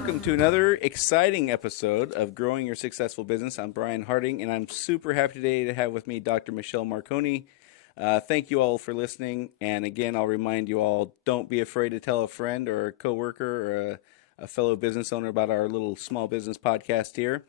welcome to another exciting episode of Growing Your Successful Business. I'm Brian Harding, and I'm super happy today to have with me Dr. Michelle Marconi. Thank you all for listening, and again, I'll remind you all, don't be afraid to tell a friend or a coworker or a fellow business owner about our little small business podcast here.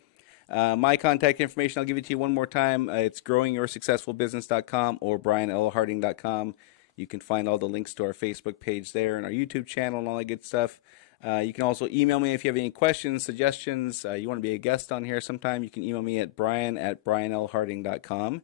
My contact information, I'll give it to you one more time. It's growingyoursuccessfulbusiness.com or brianlharding.com. You can find all the links to our Facebook page there and our YouTube channel and all that good stuff. You can also email me if you have any questions, suggestions. You want to be a guest on here sometime, you can email me at brian@brianlharding.com.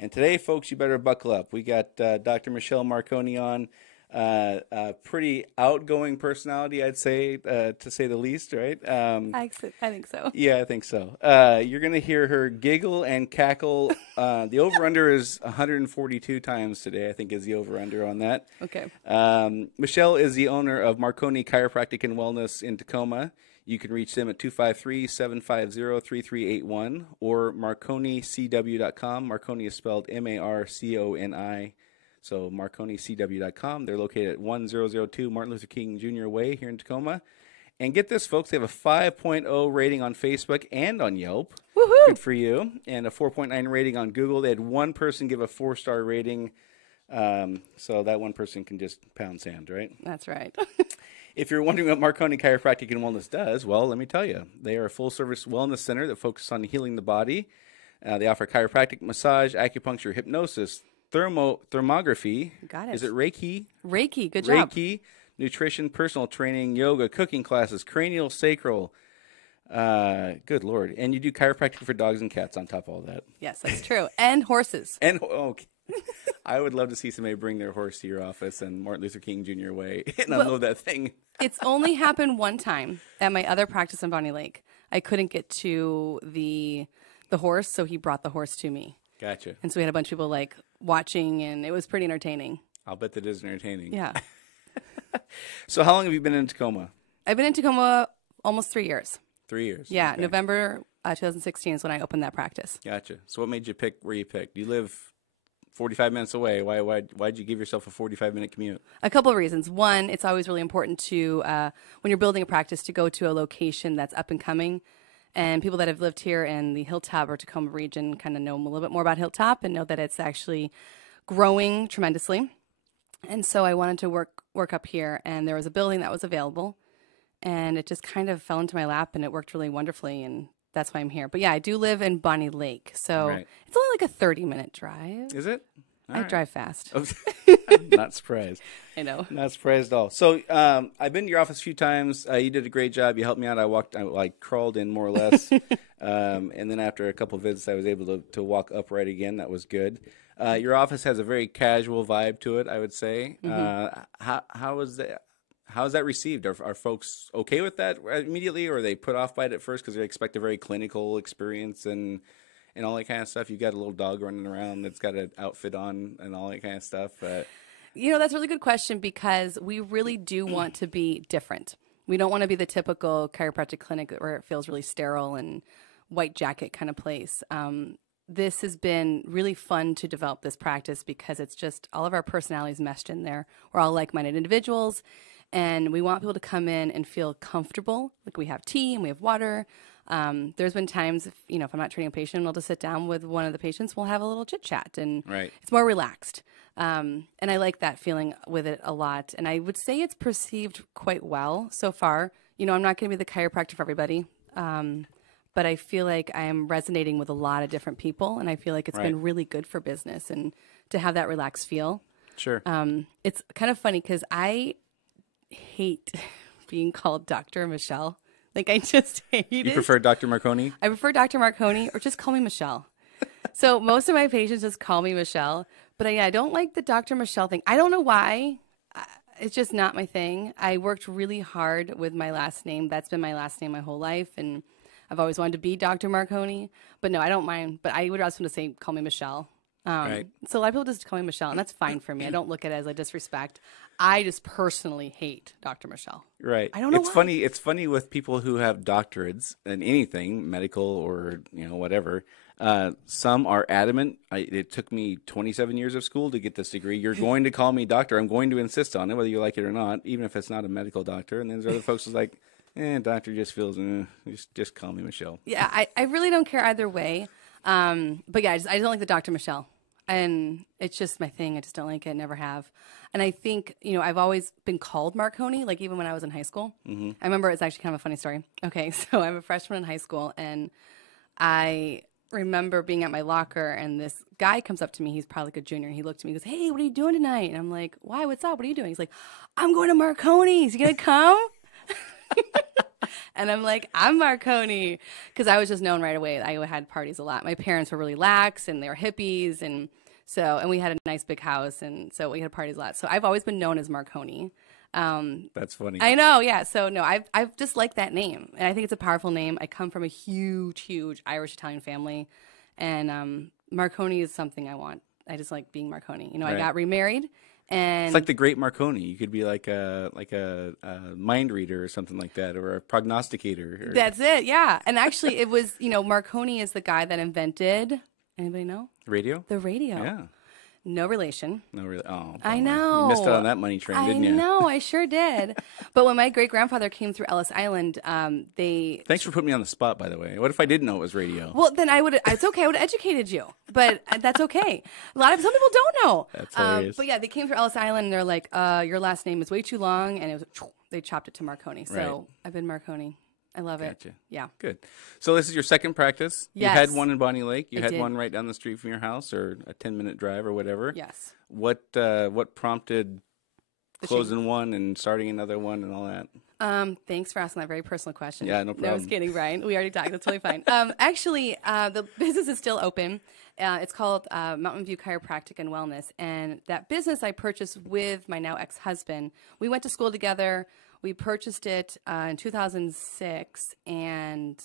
And today, folks, you better buckle up. We got Dr. Michelle Marconi on. A pretty outgoing personality, I'd say, to say the least, right? I think so. Yeah, I think so. You're going to hear her giggle and cackle. The over-under is 142 times today, I think, is the over-under on that. Okay. Michelle is the owner of Marconi Chiropractic and Wellness in Tacoma. You can reach them at 253-750-3381 or marconicw.com. Marconi is spelled M-A-R-C-O-N-I. So marconicw.com. They're located at 1002 Martin Luther King Jr. Way here in Tacoma. And get this, folks, they have a 5.0 rating on Facebook and on Yelp. Woohoo! Good for you. And a 4.9 rating on Google. They had one person give a 4-star rating. So that one person can just pound sand, right? That's right. If you're wondering what Marconi Chiropractic and Wellness does, well, let me tell you. They are a full-service wellness center that focuses on healing the body. They offer chiropractic, massage, acupuncture, hypnosis, thermography. Got it. Is it Reiki? Reiki, good job. Reiki, nutrition, personal training, yoga, cooking classes, cranial, sacral. Good Lord. And you do chiropractic for dogs and cats on top of all that. Yes, that's true. And horses. And okay. I would love to see somebody bring their horse to your office and Martin Luther King Jr. Way and unload that thing. It's only happened one time at my other practice in Bonnie Lake. I couldn't get to the horse, so he brought the horse to me. Gotcha. And so we had a bunch of people like watching, and it was pretty entertaining. I'll bet that is entertaining. Yeah. So how long have you been in Tacoma? I've been in Tacoma almost 3 years. 3 years. Yeah, okay. November 2016 is when I opened that practice. Gotcha. So what made you pick where you picked? You live 45 minutes away. Why'd you give yourself a 45-minute commute? A couple of reasons. One, it's always really important to, when you're building a practice, to go to a location that's up and coming. And people that have lived here in the Hilltop or Tacoma region kind of know a little bit more about Hilltop and know that it's actually growing tremendously. And so I wanted to work up here, and there was a building that was available, and it just kind of fell into my lap, and it worked really wonderfully, and that's why I'm here. But yeah, I do live in Bonnie Lake, so It's only like a 30-minute drive. Is it? I drive fast. I'm not surprised. I know. Not surprised at all. So I've been to your office a few times. You did a great job. You helped me out. I crawled in more or less. And then after a couple of visits, I was able to walk upright again. That was good. Your office has a very casual vibe to it, I would say. Mm-hmm. How is that received? Are folks okay with that immediately, or are they put off by it at first because they expect a very clinical experience and all that kind of stuff? You got a little dog running around that's got an outfit on and all that kind of stuff. That's a really good question because we really do want to be different. We don't want to be the typical chiropractic clinic where it feels really sterile and white jacket kind of place. This has been really fun to develop this practice because it's just all of our personalities meshed in there. We're all like-minded individuals, and we want people to come in and feel comfortable. Like we have tea and we have water. There's been times, if I'm not treating a patient, I'll just sit down with one of the patients. We'll have a little chit chat, and It's more relaxed. And I like that feeling with it a lot. And I would say it's perceived quite well so far. I'm not going to be the chiropractor for everybody, but I feel like I am resonating with a lot of different people, and I feel like it's been really good for business and to have that relaxed feel. Sure. It's kind of funny because I hate being called Dr. Michelle. Like, I just hate it. You prefer Dr. Marconi? I prefer Dr. Marconi, or just call me Michelle. So most of my patients just call me Michelle. But I don't like the Dr. Michelle thing. I don't know why. It's just not my thing. I worked really hard with my last name. That's been my last name my whole life. And I've always wanted to be Dr. Marconi. But no, I don't mind. But I would also want to say, call me Michelle. So a lot of people just call me Michelle, and that's fine for me. I don't look at it as a disrespect. I just personally hate Dr. Michelle. Right. I don't know why. It's funny with people who have doctorates in anything, medical or whatever. Some are adamant. It took me 27 years of school to get this degree. You're going to call me doctor. I'm going to insist on it, whether you like it or not, even if it's not a medical doctor. And then there's other folks who's like, And doctor just feels, just call me Michelle. Yeah, I really don't care either way. But yeah, I don't like the Dr. Michelle. And it's just my thing. I just don't like it. Never have. And I think, I've always been called Marconi, like even when I was in high school. Mm-hmm. I remember it's actually kind of a funny story. Okay, so I'm a freshman in high school, and I remember being at my locker, and this guy comes up to me. He's probably like a junior. And he looked at me and goes, "Hey, what are you doing tonight?" And I'm like, "Why? What's up? What are you doing?" He's like, "I'm going to Marconi's. You going to come?" And I'm like, "I'm Marconi," because I was just known right away. I had parties a lot. My parents were really lax, and they were hippies, and we had a nice big house, and so we had parties a lot. So I've always been known as Marconi. That's funny. I know, yeah. So no, I've just liked that name, and I think it's a powerful name. I come from a huge Irish Italian family, and Marconi is something I want. I just like being Marconi. Right. I got remarried. And it's like the Great Marconi. You could be like a mind reader or something like that, or a prognosticator. That's it, yeah. And actually, it was Marconi is the guy that invented. Anybody know? Radio. The radio. Yeah. No relation. No, really. Oh, I know. You missed out on that money train, didn't you? I know. I sure did. But when my great grandfather came through Ellis Island, Thanks for putting me on the spot, by the way. What if I didn't know it was radio? Well, then it's okay. I would have educated you, but that's okay. Some people don't know. That's hilarious. But yeah, they came through Ellis Island, and they're like, "Your last name is way too long," and they chopped it to Marconi. So Right. I've been Marconi. I love Gotcha. it. Yeah. Good. So this is your second practice. Yes. You had one in Bonnie Lake. You I had did. one right down the street from your house, or a 10-minute drive, or whatever. Yes. What prompted closing one and starting another one and all that? Thanks for asking that very personal question. Yeah, no No, I problem. was kidding, Brian. We already talked. That's totally fine. Actually, the business is still open. It's called Mountain View Chiropractic and Wellness. And that business I purchased with my now ex-husband. We went to school together. We purchased it in 2006, and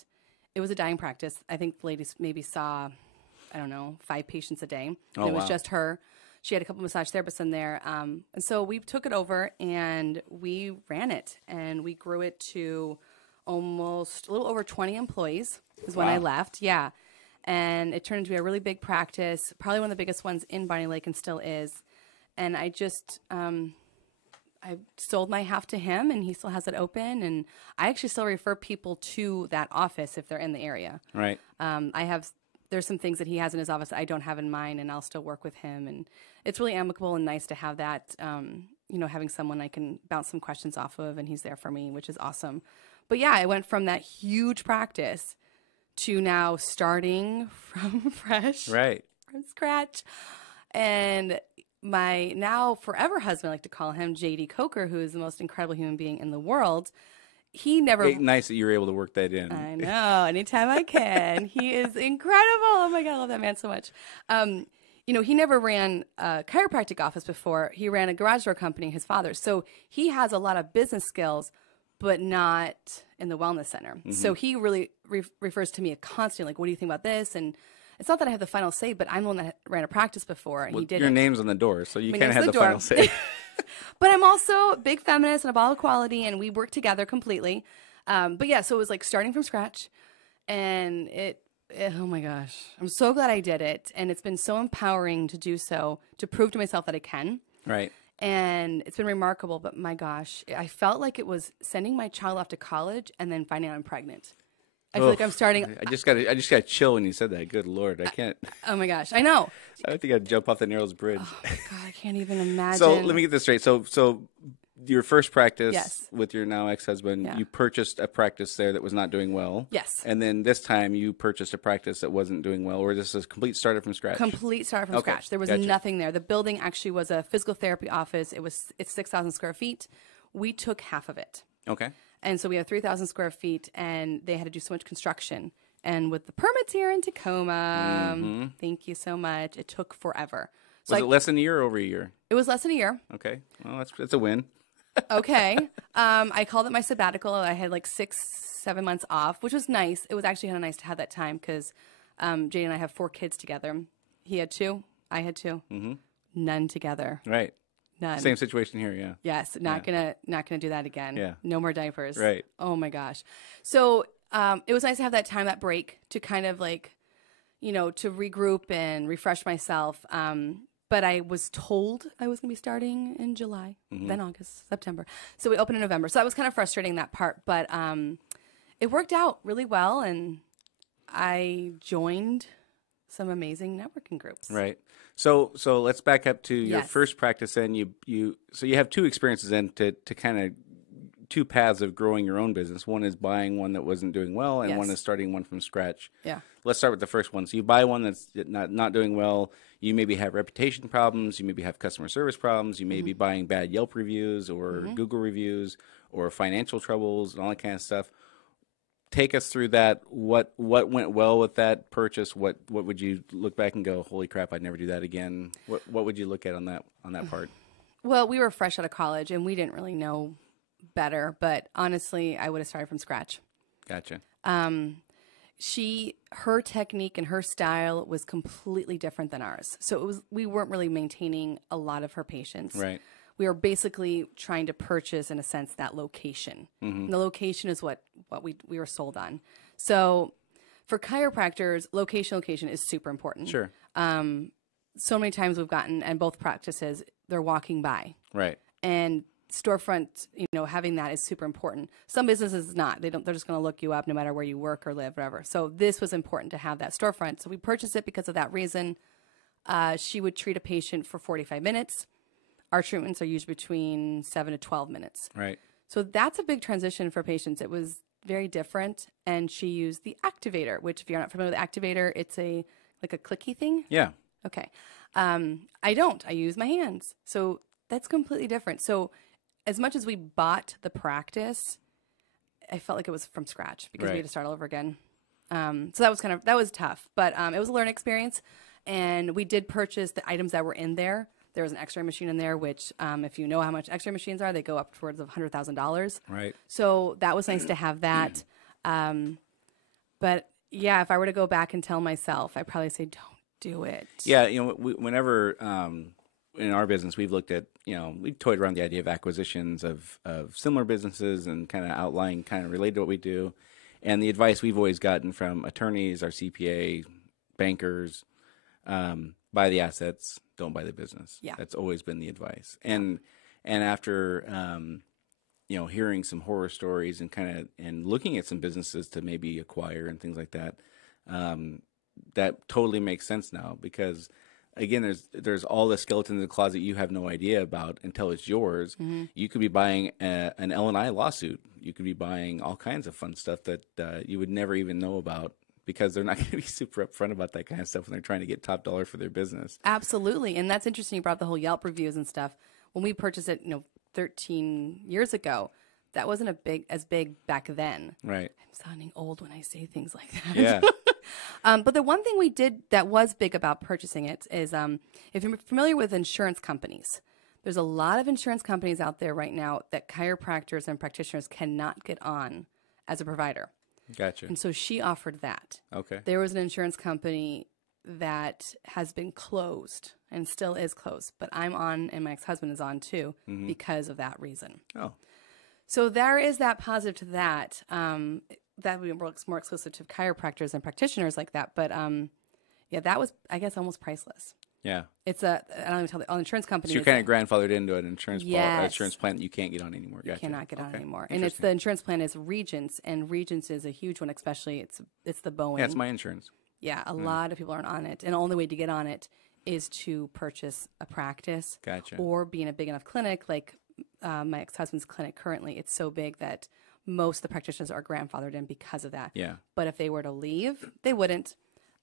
it was a dying practice. I think the ladies maybe saw, 5 patients a day. Oh, And it was wow. just her. She had a couple massage therapists in there. And so we took it over, and we ran it, and we grew it to almost a little over 20 employees is when I Wow. left. Yeah. And it turned into a really big practice, probably one of the biggest ones in Bonnie Lake, and still is. And I just, I sold my half to him, and he still has it open. And I actually still refer people to that office if they're in the area. Right. There's some things that he has in his office that I don't have in mine, and I'll still work with him. And it's really amicable and nice to have that, having someone I can bounce some questions off of, and he's there for me, which is awesome. But yeah, I went from that huge practice to now starting from fresh, Right. from scratch. And my now forever husband, I like to call him JD Coker, who is the most incredible human being in the world. He never. Hey, nice that you were able to work that in. I know. Anytime I can. He is incredible. Oh my God, I love that man so much. He never ran a chiropractic office before. He ran a garage door company, his father. So he has a lot of business skills, but not in the wellness center. Mm-hmm. So he really refers to me constantly, like, what do you think about this? And it's not that I have the final say, but I'm the one that ran a practice before, and Well, he did your it. name's on the door, so you My can't name's have on the the final door. say. But I'm also a big feminist and a ball of equality, and we work together completely. But yeah, so it was like starting from scratch, and oh my gosh, I'm so glad I did it. And it's been so empowering to do so, to prove to myself that I can. Right. And it's been remarkable, but my gosh, I felt like it was sending my child off to college and then finding out I'm pregnant. I feel like I'm starting. I just got chill when you said that. Good Lord, I can't. Oh my gosh, I know. I think I'd jump off the Narrows Bridge. Oh God, I can't even imagine. So let me get this straight. So your first practice Yes. with your now ex-husband, Yeah. you purchased a practice there that was not doing well. Yes. And then this time you purchased a practice that wasn't doing well, or this is complete started from scratch. Complete start from Okay, scratch. There was gotcha. nothing there. The building actually was a physical therapy office. It's 6,000 square feet. We took half of it. Okay. And so we have 3,000 square feet, and they had to do so much construction. And with the permits here in Tacoma, thank you so much, it took forever. So Was it less than a year or over a year? it was less than a year. Okay. Well, that's a win. Okay. I called it my sabbatical. I had like 6-7 months off, which was nice. It was actually kind of nice to have that time because Jay and I have 4 kids together. He had 2. I had 2. Mm-hmm. None together. Right. None. Same situation here, yeah. Yes, not gonna do that again. Yeah. No more diapers. Right. Oh my gosh. So it was nice to have that time, that break, to kind of like, to regroup and refresh myself. but I was told I was going to be starting in July, then August, September. So we opened in November. So that was kind of frustrating, that part. But it worked out really well, and I joined some amazing networking groups. Right. So let's back up to your Yes. first practice. And you have two experiences then to kind of two paths of growing your own business. One is buying one that wasn't doing well, and Yes. one is starting one from scratch. Yeah. Let's start with the first one. So you buy one that's not doing well. You maybe have reputation problems. You maybe have customer service problems. You may be buying bad Yelp reviews or Google reviews or financial troubles and all that kind of stuff. Take us through that. What went well with that purchase? What would you look back and go, holy crap, I'd never do that again? What would you look at on that part? Well, we were fresh out of college, and we didn't really know better. But honestly, I would have started from scratch. Gotcha. Her technique and her style was completely different than ours. So we weren't really maintaining a lot of her patients. Right. We were basically trying to purchase, in a sense, that location. And the location is what we were sold on. So for chiropractors, location is super important. Sure. So many times we've gotten, and both practices, they're walking by. Right. And storefront, having that is super important. Some businesses not. They're just going to look you up no matter where you work or live, whatever. So this was important to have that storefront. So we purchased it because of that reason. She would treat a patient for 45 minutes. Our treatments are usually between 7 to 12 minutes. Right. So that's a big transition for patients. It was very different. And she used the activator, which if you're not familiar with the activator, it's like a clicky thing. Yeah. Okay. I don't. I use my hands. So that's completely different. So as much as we bought the practice, I felt like it was from scratch because we had to start all over again. So that was tough, but it was a learning experience. And we did purchase the items that were in there. There was an x-ray machine in there, which if you know how much x-ray machines are, they go up towards of $100,000. Right. So that was nice to have that. But yeah, if I were to go back and tell myself, I'd probably say, don't do it. Yeah. Whenever in our business, we've looked at, we've toyed around the idea of acquisitions of similar businesses and kind of outlying, kind of related to what we do. And the advice we've always gotten from attorneys, our CPA, bankers, buy the assets, don't buy the business. Yeah. That's always been the advice. And after, hearing some horror stories and looking at some businesses to maybe acquire and things like that, that totally makes sense now because, again, there's all the skeletons in the closet you have no idea about until it's yours. Mm-hmm. You could be buying an L&I lawsuit. You could be buying all kinds of fun stuff that you would never even know about because they're not going to be super upfront about that kind of stuff when they're trying to get top dollar for their business. Absolutely. And that's interesting. You brought up the whole Yelp reviews and stuff. When we purchased it, 13 years ago, that wasn't as big back then. Right. I'm sounding old when I say things like that. Yeah. But the one thing we did that was big about purchasing it is if you're familiar with insurance companies, there's a lot of insurance companies out there right now that chiropractors and practitioners cannot get on as a provider. Gotcha. And so she offered that. Okay. There was an insurance company that has been closed and still is closed, but I'm on and my ex-husband is on too because of that reason. Oh. So there is that positive to that. That would be more exclusive to chiropractors and practitioners like that. But that was, I guess, almost priceless. Yeah. It's I don't even tell the insurance company. So you're kind of grandfathered into an insurance Yes. plan that you can't get on anymore. Gotcha. You cannot get on anymore. And it's the insurance plan is Regents, and Regents is a huge one, especially it's the Boeing. Yeah, it's my insurance. Yeah, a lot of people aren't on it. And the only way to get on it is to purchase a practice. Gotcha. Or be in a big enough clinic like my ex-husband's clinic currently. It's so big that most of the practitioners are grandfathered in because of that. Yeah. But if they were to leave, they wouldn't.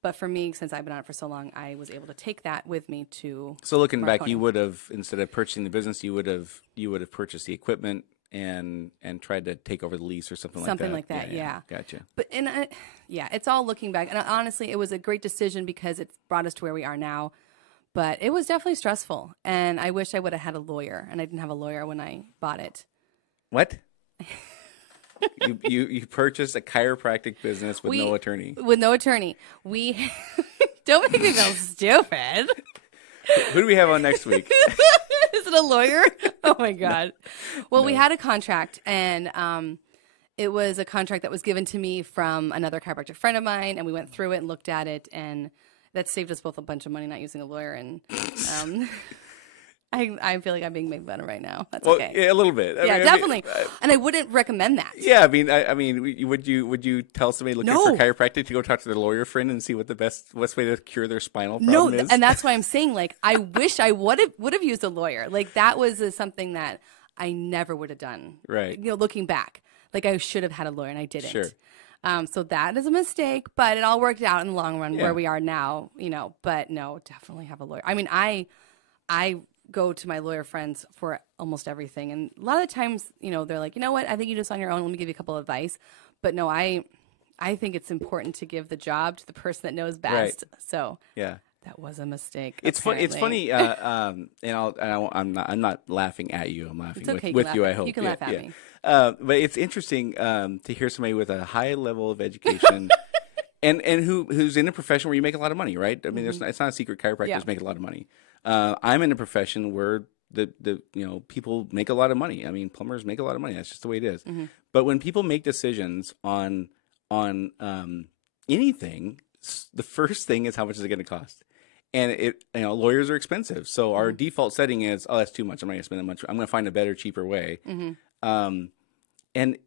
But for me, since I've been on it for so long, I was able to take that with me to. So looking back, you would have, instead of purchasing the business, you would have purchased the equipment and tried to take over the lease or something like that. Something like that, yeah. Gotcha. But it's all looking back, and honestly, it was a great decision because it's brought us to where we are now. But it was definitely stressful, and I wish I would have had a lawyer, and I didn't have a lawyer when I bought it. What? You purchased a chiropractic business with no attorney. With no attorney. We don't make me feel stupid. Who do we have on next week? Is it a lawyer? Oh my God. Well, we had a contract, and it was a contract that was given to me from another chiropractic friend of mine, and we went through it and looked at it, and that saved us both a bunch of money not using a lawyer. And I feel like I'm being made fun of right now. That's okay. Yeah, a little bit. Yeah, definitely. And I wouldn't recommend that. Yeah, I mean, would you tell somebody looking for chiropractic to go talk to their lawyer friend and see what the best way to cure their spinal problem is? And that's why I'm saying, like, I wish I would have used a lawyer. Like, that was something that I never would have done. Right. You know, looking back, like, I should have had a lawyer and I didn't. Sure. So that is a mistake, but it all worked out in the long run where we are now, you know, but no, definitely have a lawyer. I mean, I go to my lawyer friends for almost everything. And a lot of the times, you know, they're like, you know what, I think you do this on your own. Let me give you a couple of advice. But no, I think it's important to give the job to the person that knows best. Right. So that was a mistake. It's funny. It's funny. And I'm not laughing at you. I'm laughing with you. I hope you can laugh at me. But it's interesting to hear somebody with a high level of education and who's in a profession where you make a lot of money, right? I mean, it's not a secret. Chiropractors make a lot of money. I'm in a profession where the you know, people make a lot of money. I mean, plumbers make a lot of money. That's just the way it is. But when people make decisions on anything, the first thing is how much is it going to cost. And lawyers are expensive. So our default setting is, oh, that's too much. I'm not going to spend that much. I'm going to find a better, cheaper way. But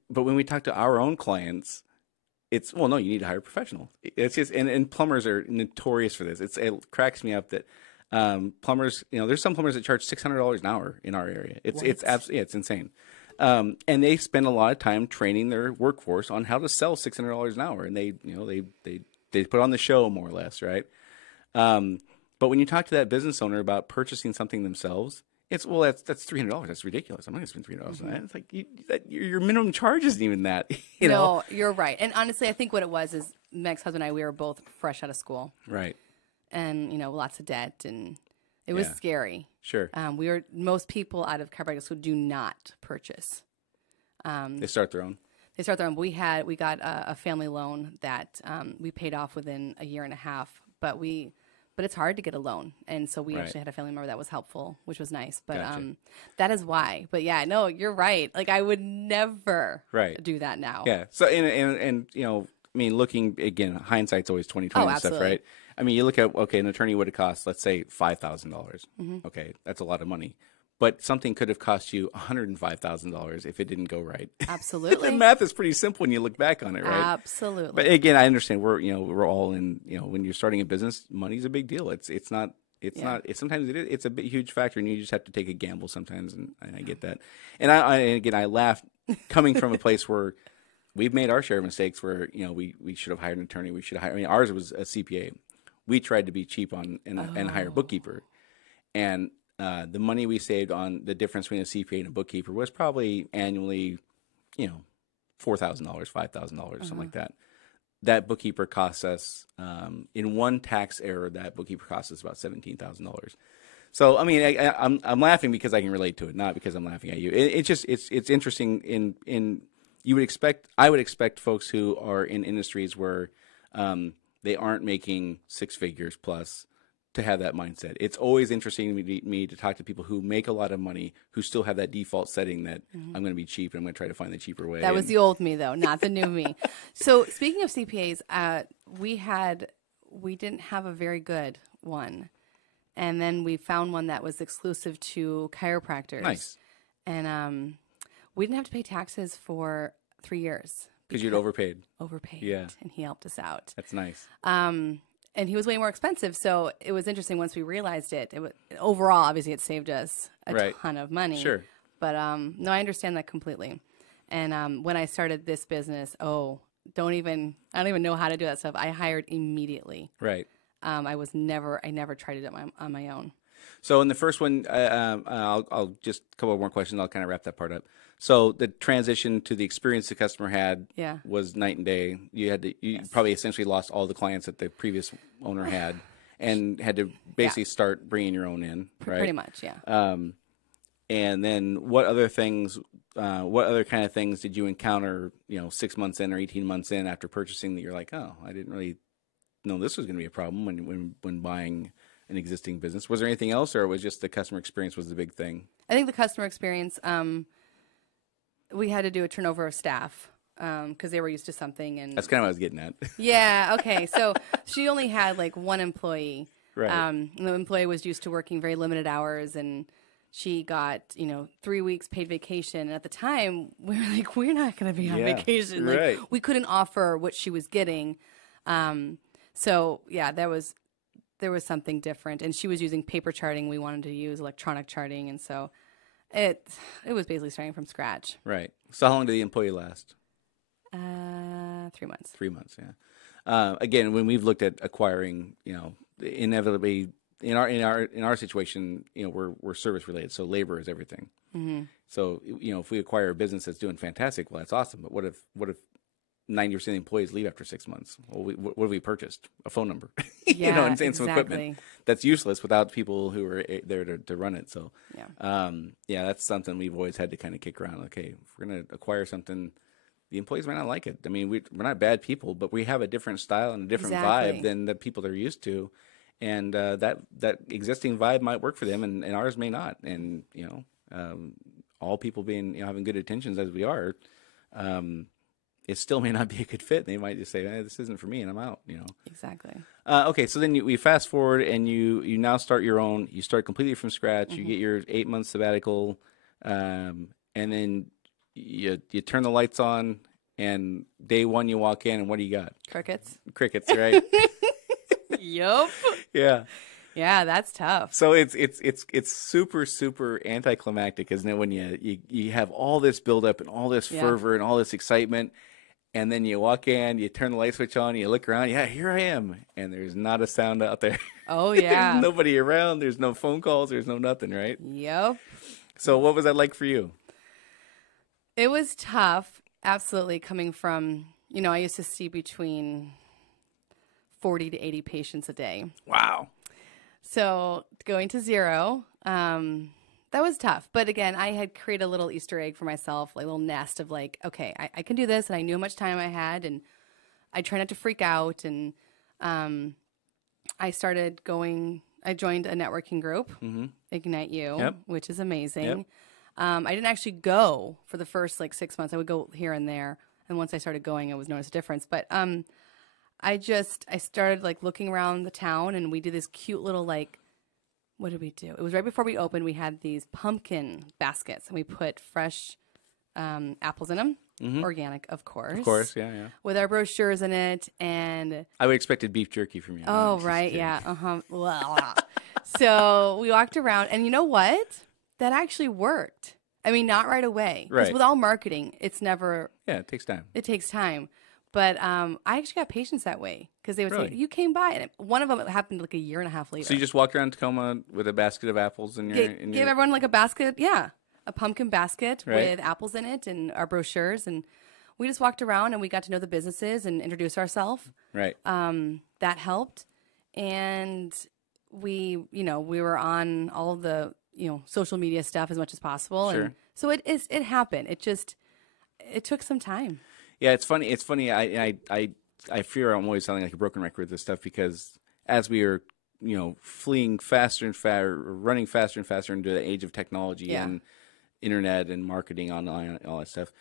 when we talk to our own clients, it's, well, no, you need to hire a professional. It's just, and plumbers are notorious for this. It cracks me up that plumbers, you know, there's some plumbers that charge $600 an hour in our area. It's absolutely, it's insane. And they spend a lot of time training their workforce on how to sell $600 an hour, and they put on the show more or less, right? But when you talk to that business owner about purchasing something themselves, it's, well, that's $300. That's ridiculous. I'm not going to spend $300 on that. It's like your minimum charge isn't even that. You know? No, you're right. And honestly, I think what it was is my ex-husband and I, we were both fresh out of school, right? And, you know, lots of debt, and it was scary. Sure. Most people out of chiropractic school do not purchase. They start their own. They start their own. We got a family loan that we paid off within a year and a half, but it's hard to get a loan. And so we actually had a family member that was helpful, which was nice. But that is why. But yeah, no, you're right. Like, I would never do that now. Yeah. So, and you know, I mean, looking, again, hindsight's always 20/20 and stuff, right? I mean, you look at, okay, an attorney would have cost, let's say, $5,000. Okay, that's a lot of money. But something could have cost you $105,000 if it didn't go right. Absolutely. The math is pretty simple when you look back on it, right? Absolutely. But again, I understand we're all in, you know, when you're starting a business, money's a big deal. It's not sometimes it is, it's a big, huge factor, and you just have to take a gamble sometimes, and I get that. And I laugh coming from a place where we've made our share of mistakes where, you know, we should have hired an attorney. We should have hired, I mean, ours was a CPA. We tried to be cheap and hire a bookkeeper. And the money we saved on the difference between a CPA and a bookkeeper was probably annually, you know, $4,000, $5,000, something like that. That bookkeeper costs us, in one tax error, that bookkeeper costs us about $17,000. So, I mean, I'm laughing because I can relate to it, not because I'm laughing at you. It's interesting I would expect folks who are in industries where they aren't making six figures plus to have that mindset. It's always interesting to me to talk to people who make a lot of money, who still have that default setting that I'm going to be cheap and I'm going to try to find the cheaper way. That was the old me, though, not the new me. So speaking of CPAs, we didn't have a very good one. And then we found one that was exclusive to chiropractors. Nice. And we didn't have to pay taxes for 3 years. Because you'd overpaid. Yeah. And he helped us out. That's nice. And he was way more expensive. So it was interesting once we realized it. Overall, obviously, it saved us a ton of money. Sure. But no, I understand that completely. And when I started this business, I don't even know how to do that stuff. I hired immediately. Right. I never tried it on my own. So in the first one, I'll just a couple more questions. I'll kind of wrap that part up. So the transition to the experience the customer had was night and day. You probably essentially lost all the clients that the previous owner had, and had to basically start bringing your own in, right? Pretty much, yeah. And then what other kind of things did you encounter, 6 months in or 18 months in after purchasing that you're like, oh, I didn't really know this was going to be a problem when buying an existing business? Was there anything else, or was just the customer experience was the big thing? I think the customer experience, we had to do a turnover of staff because they were used to something. And That's kind of what I was getting at. yeah, okay. So she only had like one employee. Right. And the employee was used to working very limited hours, and she got, 3 weeks paid vacation. And at the time, we were like, we're not going to be on Yeah, vacation. right. Like, we couldn't offer what she was getting. So yeah, there was something different. And she was using paper charting. We wanted to use electronic charting. And so it was basically starting from scratch. Right. So how long did the employee last? 3 months. 3 months, yeah. Again, when we've looked at acquiring, inevitably in our situation, we're service related, so labor is everything. Mm-hmm. So if we acquire a business that's doing fantastic, well, that's awesome. But what if 90% of the employees leave after 6 months? Well, what have we purchased? A phone number, Yeah, and exactly. some equipment that's useless without people who are there to run it. So, yeah, that's something we've always had to kind of kick around. Okay, if we're going to acquire something, the employees might not like it. I mean, we're not bad people, but we have a different style and a different vibe than the people they're used to. And that existing vibe might work for them, and ours may not. And all people being having good intentions as we are, it still may not be a good fit. They might just say, "This isn't for me," and I'm out. Exactly. Okay, so then we fast forward, and you now start your own. You start completely from scratch. Mm-hmm. You get your 8 month sabbatical, and then you turn the lights on, and day one you walk in, and what do you got? Crickets, right? Yup. Yeah. Yeah, that's tough. So it's super, super anticlimactic, isn't it? When you have all this buildup and all this fervor and all this excitement, and then you walk in, you turn the light switch on, you look around, here I am, and there's not a sound out there. Oh yeah. There's nobody around. There's no phone calls. There's no nothing, right? Yep. So what was that like for you? It was tough, absolutely. Coming from, I used to see between 40 to 80 patients a day. Wow. So going to zero, that was tough. But again, I had created a little Easter egg for myself, like a little nest of like, okay, I can do this. And I knew how much time I had, and I try not to freak out. And I joined a networking group, Ignite You, which is amazing. Yep. I didn't actually go for the first 6 months. I would go here and there. And once I started going, I was noticed a difference. But I started looking around the town, and we did this cute little what did we do? It was right before we opened. We had these pumpkin baskets, and we put fresh apples in them, organic, of course. Of course, yeah. With our brochures in it, and I would expected beef jerky from you. oh right, yeah, So we walked around, and you know what? That actually worked. I mean, not right away. Because Right. with all marketing, it's never. Yeah, it takes time. It takes time. But I actually got patients that way because they would say, you came by. And one of them happened a year and a half later. So you just walked around Tacoma with a basket of apples in your... Gave everyone a basket, a pumpkin basket Right. with apples in it and our brochures. And we just walked around and we got to know the businesses and introduce ourselves. Right. That helped. And we were on all of the, social media stuff as much as possible. Sure. And so it happened. It took some time. Yeah, it's funny. It's funny. I fear I'm always sounding like a broken record with this stuff because as we are, fleeing faster and faster, running faster and faster into the age of technology and internet and marketing online, all that stuff,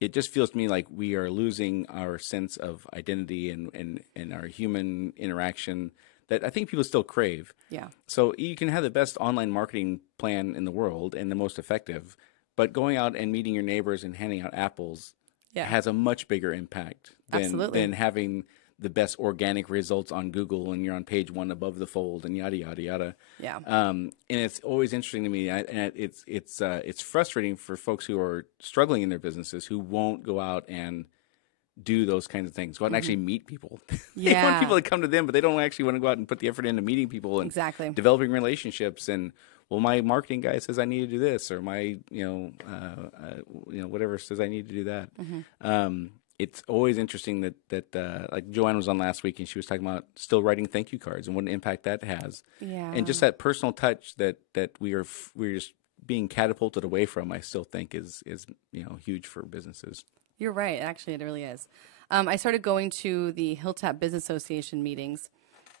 it just feels to me like we are losing our sense of identity and our human interaction that I think people still crave. Yeah. So you can have the best online marketing plan in the world and the most effective, but going out and meeting your neighbors and handing out apples has a much bigger impact than having the best organic results on Google and you're on page 1 above the fold and yada yada yada. Yeah. And it's always interesting to me, and it's frustrating for folks who are struggling in their businesses who won't go out and do those kinds of things. Go out and actually meet people. They want people to come to them, but they don't actually want to go out and put the effort into meeting people and developing relationships. And well, my marketing guy says I need to do this, or my whatever says I need to do that. It's always interesting that like Joanne was on last week and she was talking about still writing thank you cards and what an impact that has. Yeah. And just that personal touch that we're just being catapulted away from, I still think is huge for businesses. You're right. Actually, it really is. I started going to the Hilltop Business Association meetings,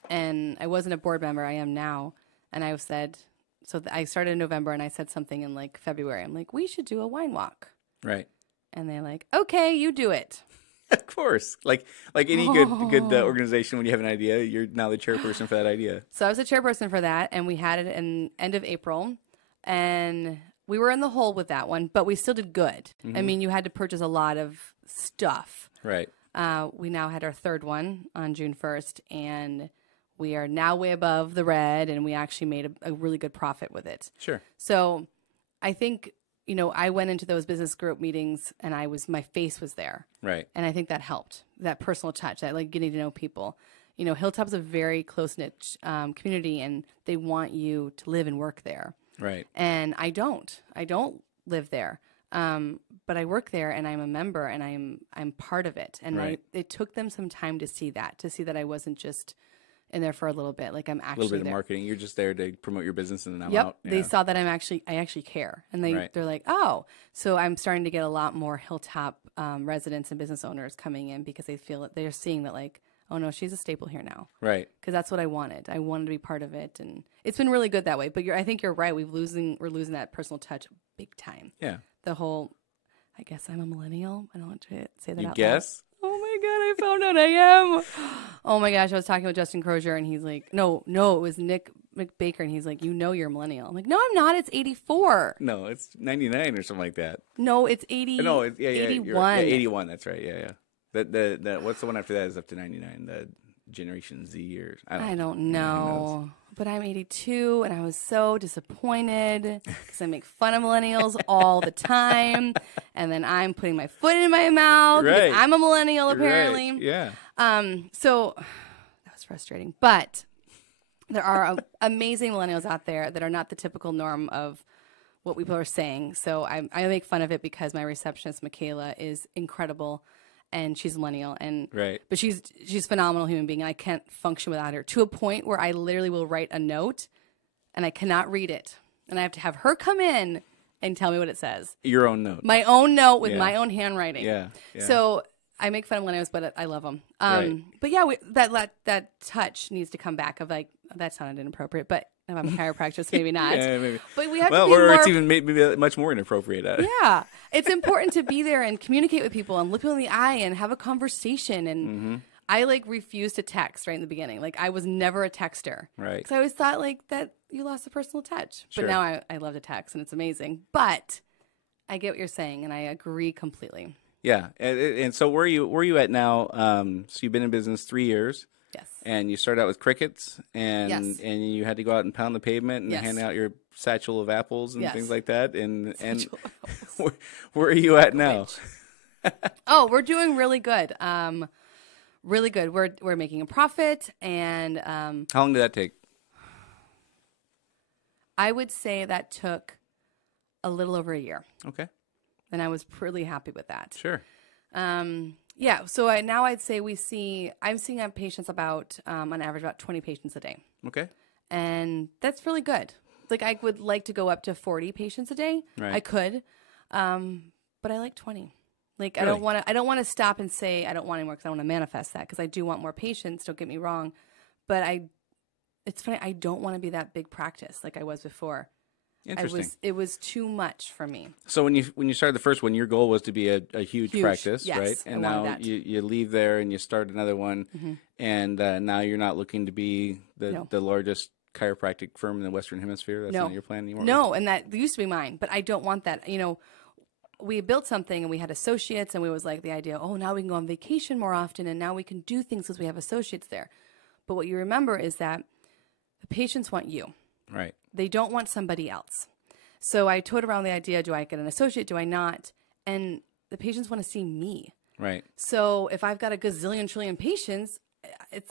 and I wasn't a board member. I am now. And I said, I started in November, and I said something in February. I'm like, we should do a wine walk. Right. And they're like, okay, you do it. Of course. Like any good organization, when you have an idea, you're now the chairperson for that idea. So I was the chairperson for that, and we had it in end of April, and we were in the hole with that one, but we still did good. I mean, you had to purchase a lot of stuff. Right. We now had our third one on June 1st, and we are now way above the red, and we actually made a really good profit with it. Sure. So I think, I went into those business group meetings, and my face was there. Right. And I think that helped, that personal touch, that like getting to know people. Hilltop's a very close-knit community, and they want you to live and work there. Right. And I don't live there. But I work there, and I'm a member, and I'm part of it. And right. it took them some time to see that I wasn't just in there for a little bit. Like I'm actually a little bit there. of marketing. You're just there to promote your business, and then I'm Yep. out. Yeah. They saw that I actually care, and they're like, oh, so I'm starting to get a lot more Hilltop residents and business owners coming in because they feel that they're seeing that like, oh no, she's a staple here now. Right. Because that's what I wanted. I wanted to be part of it, and it's been really good that way. But I think you're right. We're losing that personal touch big time. Yeah. The whole, I guess I'm a millennial. I don't want to say that You out guess? loud. Oh my God, I found out I am. Oh my gosh, I was talking with Justin Crozier, and he's like, no, it was Nick McBaker, and he's like, you're a millennial. I'm like, no, I'm not. It's 84. No, it's 99 or something like that. No, it's 80. No, 81. 81. That's right. Yeah. The what's the one after that is up to 99. The Generation Z or I don't know. But I'm 82, and I was so disappointed because I make fun of millennials all the time, and then I'm putting my foot in my mouth because I'm a millennial apparently. Right. Yeah. So that was frustrating. But there are amazing millennials out there that are not the typical norm of what people are saying. So I make fun of it because my receptionist Michaela is incredible. And she's a millennial, but she's a phenomenal human being. And I can't function without her to a point where I literally will write a note, and I cannot read it, and I have to have her come in and tell me what it says. Your own note. My own note with my own handwriting. Yeah. So I make fun of millennials, but I love them. Right. But yeah, that touch needs to come back. Of like, that sounded inappropriate, but if I'm a chiropractor, maybe not. Yeah, maybe. But we have to be or more. it's even maybe much more inappropriate. Yeah, it's important to be there and communicate with people and look people in the eye and have a conversation. And I refuse to text right in the beginning. Like I was never a texter, right? Because I always thought that you lost the personal touch. Sure. But now I love to text, and it's amazing. But I get what you're saying, and I agree completely. Yeah, and so where are you at now? So you've been in business 3 years. Yes. And you started out with crickets, and Yes. and you had to go out and pound the pavement and hand out your satchel of apples and things like that. And where are you at now? Oh, we're doing really good. Really good. We're making a profit, and how long did that take? I would say that took a little over a year. Okay. And I was pretty happy with that. Sure. Yeah. So now I'd say I'm seeing patients about, on average, about 20 patients a day. Okay. And that's really good. Like I would like to go up to 40 patients a day. Right. I could. But I like 20. Like Really? I don't want to stop and say I don't want any more because I want to manifest that because I do want more patients. Don't get me wrong. But it's funny. I don't want to be that big practice like I was before. Interesting. It was too much for me. So when you started the first one, your goal was to be a huge practice, yes, right? And I wanted now that. you leave there and you start another one, and now you're not looking to be the largest chiropractic firm in the Western Hemisphere. That's not your plan anymore. No, and that used to be mine, but I don't want that. We built something and we had associates, and we was like the idea, oh, now we can go on vacation more often, and now we can do things because we have associates there. But what you remember is that the patients want you. Right. They don't want somebody else. So I toyed around the idea, do I get an associate, do I not? And the patients want to see me. Right. So if I've got a gazillion trillion patients,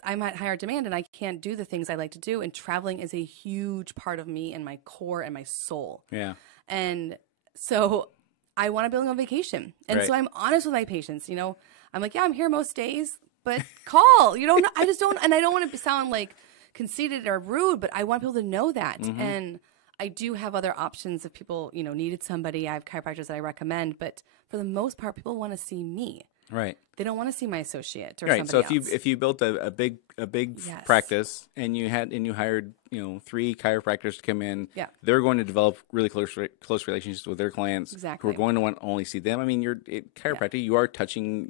I'm at higher demand and I can't do the things I like to do. And traveling is a huge part of me and my core and my soul. Yeah. And so I want to be on vacation. And so I'm honest with my patients. I'm like, yeah, I'm here most days, but call. I just don't, and I don't want to sound like conceited or rude, but I want people to know that. And I do have other options if people, needed somebody. I have chiropractors that I recommend, but for the most part, people want to see me. Right. They don't want to see my associate or Right. So somebody else. if you built a big Yes. practice and you hired 3 chiropractors to come in, Yeah. they're going to develop really close relationships with their clients Exactly. who are going to want to only see them. I mean, chiropractic, you are touching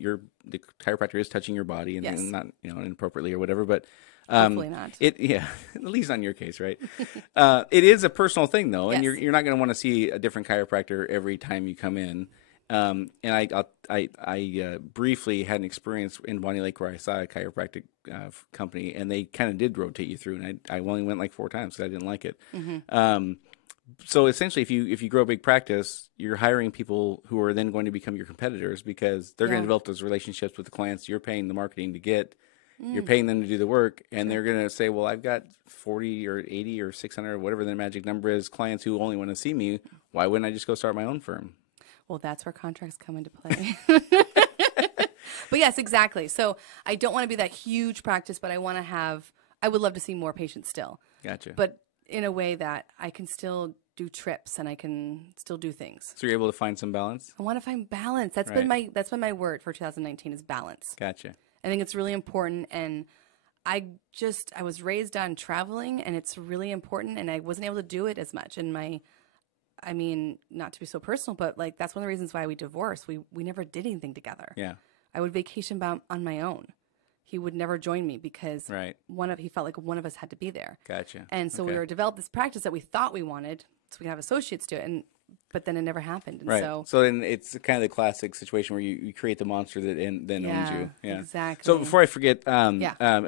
the chiropractor is touching your body and, Yes. and not inappropriately or whatever, but Hopefully not. at least on your case, right? It is a personal thing though, and Yes. you're not going to want to see a different chiropractor every time you come in. And I briefly had an experience in Bonnie Lake where I saw a chiropractic company, and they kind of did rotate you through, and I only went like 4 times because I didn't like it. So essentially, if you grow a big practice, you're hiring people who are then going to become your competitors because they're going to develop those relationships with the clients you're paying the marketing to get. You're paying them to do the work, and they're going to say, well, I've got 40 or 80 or 600 or whatever the magic number is, clients who only want to see me. Why wouldn't I just go start my own firm? Well, that's where contracts come into play. But yes, exactly. So I don't want to be that huge practice, but I would love to see more patients still. Gotcha. But in a way that I can still do trips and I can still do things. So you're able to find some balance? I want to find balance. That's been my word for 2019 is balance. Gotcha. I think it's really important, and I was raised on traveling, and it's really important, and I wasn't able to do it as much. And not to be so personal, but like that's one of the reasons why we divorced. We never did anything together. Yeah. I would vacation on my own. He would never join me because he felt like one of us had to be there. Gotcha. And so we were developed this practice that we thought we wanted, so we could have associates do it, but then it never happened. And right. So then it's kind of the classic situation where you create the monster that then owns you. Yeah. Exactly. So before I forget, and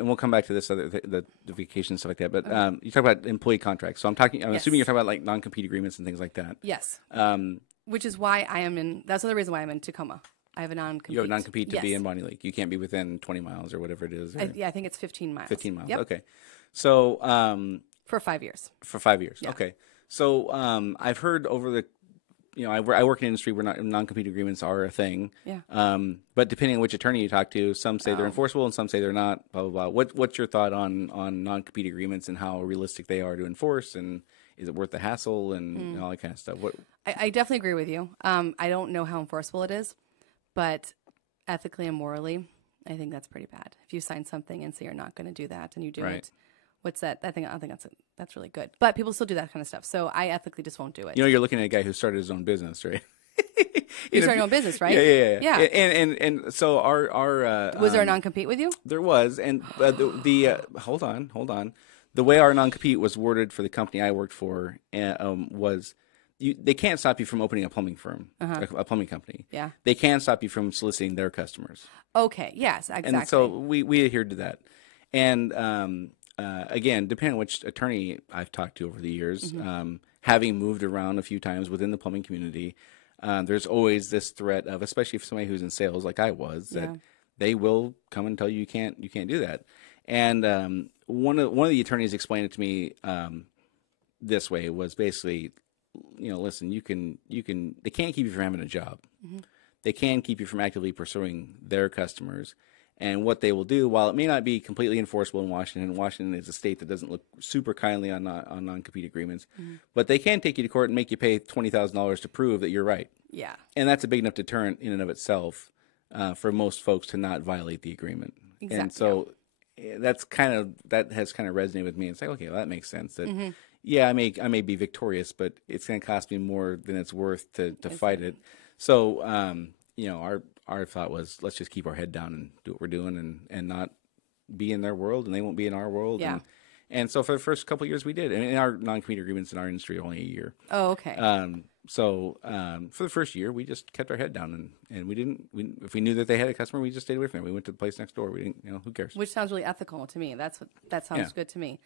we'll come back to this other the vacation and stuff like that. But you talk about employee contracts. So I'm assuming you're talking about like non-compete agreements and things like that. Yes. Which is why that's another reason why I'm in Tacoma. I have a non-compete. You have a non-compete to be in Bonnie Lake. You can't be within 20 miles or whatever it is. I think it's 15 miles. 15 miles. Yep. Okay. So for 5 years. For 5 years. Yeah. Okay. So I've heard over the I work in an industry where non-compete agreements are a thing. Yeah. But depending on which attorney you talk to, some say they're enforceable and some say they're not. Blah blah blah. What's your thought on non-compete agreements and how realistic they are to enforce, and is it worth the hassle and all that kind of stuff? I definitely agree with you. I don't know how enforceable it is, but ethically and morally, I think that's pretty bad. If you sign something and say you're not going to do that and you do it, what's that? I think that's really good. But people still do that kind of stuff. So I ethically just won't do it. You're looking at a guy who started his own business, right? You started your own business, right? Yeah. And so our was there a non-compete with you? There was, and hold on. The way our non-compete was worded for the company I worked for was they can't stop you from opening a plumbing firm, a plumbing company. Yeah. They can stop you from soliciting their customers. Okay. Yes. Exactly. And so we adhered to that. And again, depending on which attorney I've talked to over the years, having moved around a few times within the plumbing community, there's always this threat of, especially for somebody who's in sales like I was, that they will come and tell you can't do that. And one of the attorneys explained it to me this way. It was basically, listen, they can't keep you from having a job. They can keep you from actively pursuing their customers. And what they will do, while it may not be completely enforceable in Washington is a state that doesn't look super kindly on non-compete agreements, but they can take you to court and make you pay $20,000 to prove that you're right. Yeah. And that's a big enough deterrent in and of itself for most folks to not violate the agreement. Exactly. And so that has kind of resonated with me. It's like, okay, well, that makes sense. That I may be victorious, but it's going to cost me more than it's worth to fight it. So our thought was, let's just keep our head down and do what we're doing and not be in their world, and they won't be in our world. Yeah. And so for the first couple of years we did. And our non-compete agreements in our industry are only a year. Oh, okay. So for the first year, we just kept our head down, and if we knew that they had a customer, we just stayed away from them. We went to the place next door. We didn't, who cares? Which sounds really ethical to me. That sounds good to me.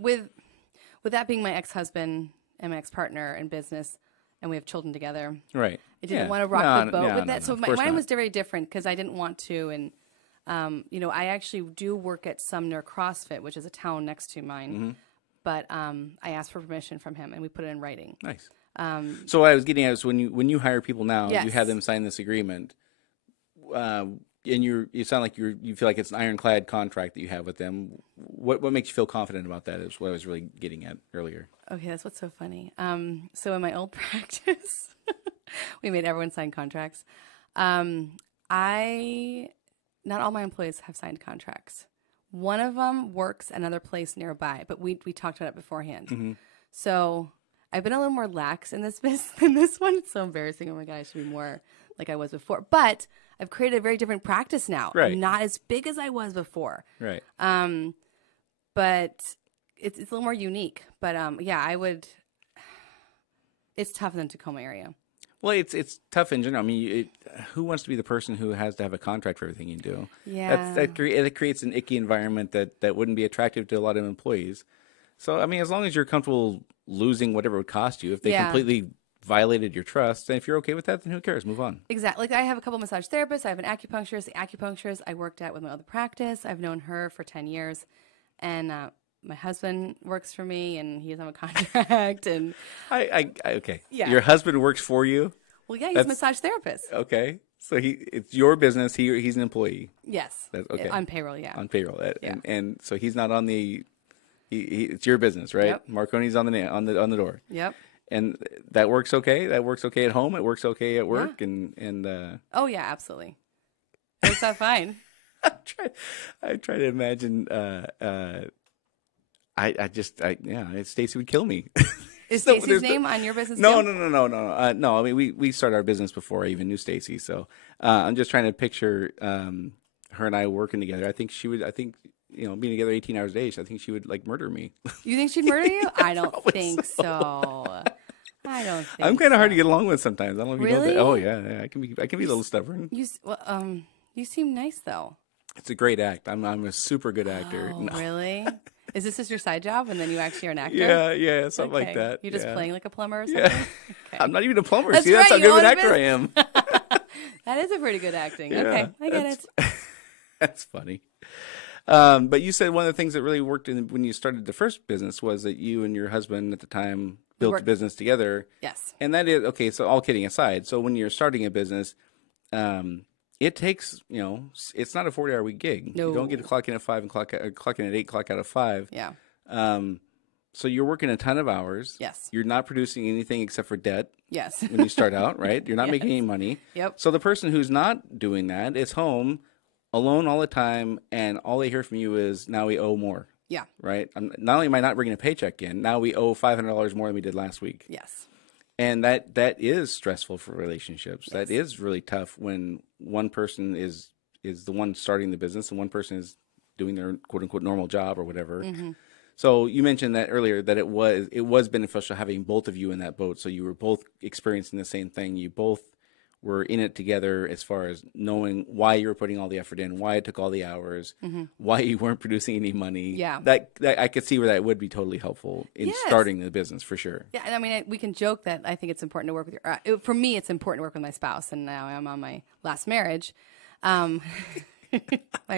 With that being my ex-husband and my ex-partner in business, and we have children together. Right. I didn't want to rock the boat with that. So mine was very different because I didn't want to. And, I actually do work at Sumner CrossFit, which is a town next to mine. But I asked for permission from him, and we put it in writing. Nice. So what I was getting at is when you hire people now, Yes. you have them sign this agreement, and you sound like you feel like it's an ironclad contract that you have with them. What makes you feel confident about that is what I was really getting at earlier. Okay, that's what's so funny. So in my old practice, we made everyone sign contracts. I Not all my employees have signed contracts. One of them works another place nearby, but we talked about it beforehand. Mm-hmm. So I've been a little more lax in this business than this one. It's so embarrassing. Oh my God, I should be more like I was before. But I've created a very different practice now. Right. Not as big as I was before. Right. But it's a little more unique. But yeah, I would. It's tough in the Tacoma area. Well, it's tough in general. I mean, who wants to be the person who has to have a contract for everything you do? Yeah. It creates an icky environment that wouldn't be attractive to a lot of employees. So, I mean, as long as you're comfortable losing whatever it would cost you, if they completely violated your trust, and if you're okay with that, then who cares? Move on. Exactly. Like I have a couple massage therapists. I have an acupuncturist. The acupuncturist I worked at with my other practice. I've known her for 10 years. And my husband works for me, and he doesn't have a contract. And okay. Yeah. Your husband works for you? Well, yeah, he's a massage therapist. Okay. So it's your business. He's an employee. Yes. Okay. On payroll, yeah. On payroll. Yeah. And so he's not on the it's your business, right? Yep. Marconi's on the door. Yep. And that works okay. That works okay at home. It works okay at work. And oh yeah, absolutely. It works out fine. I try to imagine. Stacy would kill me. Is Stacy's name on your business? No, too? no. I mean, we started our business before I even knew Stacy. So I'm just trying to picture her and I working together. I think she would. I think being together 18 hours a day, I think she would like murder me. You think she'd murder you? I don't think so. I don't think I'm kind of hard to get along with sometimes. I don't know if you know that. Really? Oh yeah. I can be a little stubborn. You seem nice though. It's a great act. I'm a super good actor. Oh, really? Is this just your side job, and then you actually are an actor? Yeah, something like that. You're just playing like a plumber or something? Yeah. Okay. I'm not even a plumber. That's See, that's right, how good of you an own a actor I am. That is a pretty good acting. Yeah, okay, I get it. That's funny. But you said one of the things that really worked when you started the first business was that you and your husband at the time built the business together. Yes. And that is, okay, so all kidding aside, so when you're starting a business, it takes, it's not a 40-hour week gig. No. You don't get to clock in at 5 and clock in at 8, clock out at 5. Yeah. So you're working a ton of hours. Yes. You're not producing anything except for debt. Yes. When you start out, right? You're not making any money. Yep. So the person who's not doing that is home alone all the time, and all they hear from you is, now we owe more. Yeah. Right? Not only am I not bringing a paycheck in, now we owe $500 more than we did last week. Yes. And that is stressful for relationships. Yes. That is really tough when one person is the one starting the business and one person is doing their quote unquote normal job or whatever. Mm-hmm. So you mentioned that earlier, that it was beneficial having both of you in that boat. So you were both experiencing the same thing. You both were in it together as far as knowing why you were putting all the effort in, why it took all the hours, why you weren't producing any money. Yeah. That I could see where that would be totally helpful in starting the business for sure. Yeah, and I mean, we can joke that I think it's important to work with for me, it's important to work with my spouse, and now I'm on my last marriage. My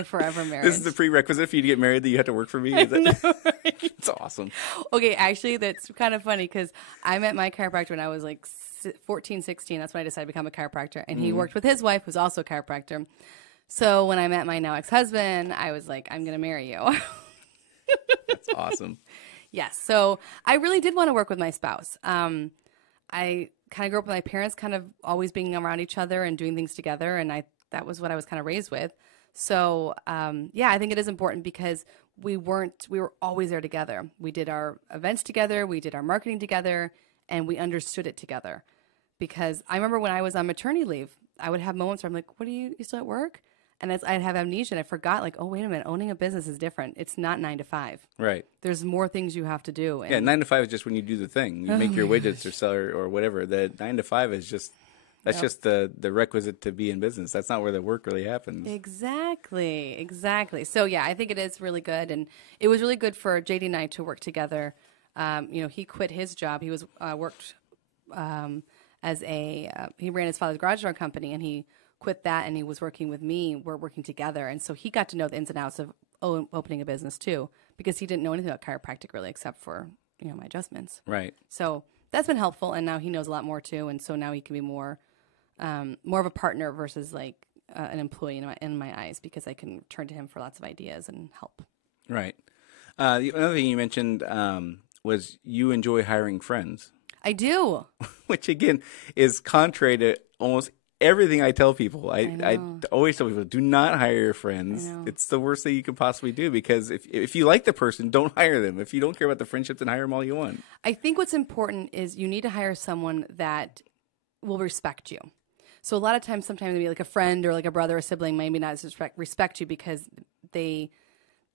forever marriage. This is the prerequisite for you to get married, that you have to work for me? Is I know, right? It's awesome. Okay, actually, that's kind of funny because I met my chiropractor when I was like 14, 16. That's when I decided to become a chiropractor. And he worked with his wife, who's also a chiropractor. So when I met my now ex-husband, I was like, I'm going to marry you. That's awesome. Yes. So I really did want to work with my spouse. I kind of grew up with my parents kind of always being around each other and doing things together. And that was what I was kind of raised with. So, yeah, I think it is important because we were always there together. We did our events together. We did our marketing together, and we understood it together. Because I remember when I was on maternity leave, I would have moments where I'm like, what are you still at work? And I'd have amnesia, and I forgot, like, oh, wait a minute, owning a business is different. It's not 9 to 5. Right. There's more things you have to do. And 9 to 5 is just when you do the thing. You make your widgets or sell or whatever. The 9 to 5 is just... That's just the requisite to be in business. That's not where the work really happens. Exactly. So, yeah, I think it is really good. And it was really good for JD and I to work together. He quit his job. He was worked he ran his father's garage door company, and he quit that, and he was working with me. We're working together. And so he got to know the ins and outs of opening a business, too, because he didn't know anything about chiropractic, really, except for, my adjustments. Right. So that's been helpful. And now he knows a lot more, too. And so now he can be more of a partner versus like an employee in my eyes, because I can turn to him for lots of ideas and help. Right. The other thing you mentioned was you enjoy hiring friends. I do. Which, again, is contrary to almost everything I tell people. I know. always tell people, do not hire your friends. I know. It's the worst thing you could possibly do, because if you like the person, don't hire them. If you don't care about the friendship, then hire them all you want. I think what's important is you need to hire someone that will respect you. So a lot of times, sometimes maybe like a friend or like a brother or sibling maybe not respect you because they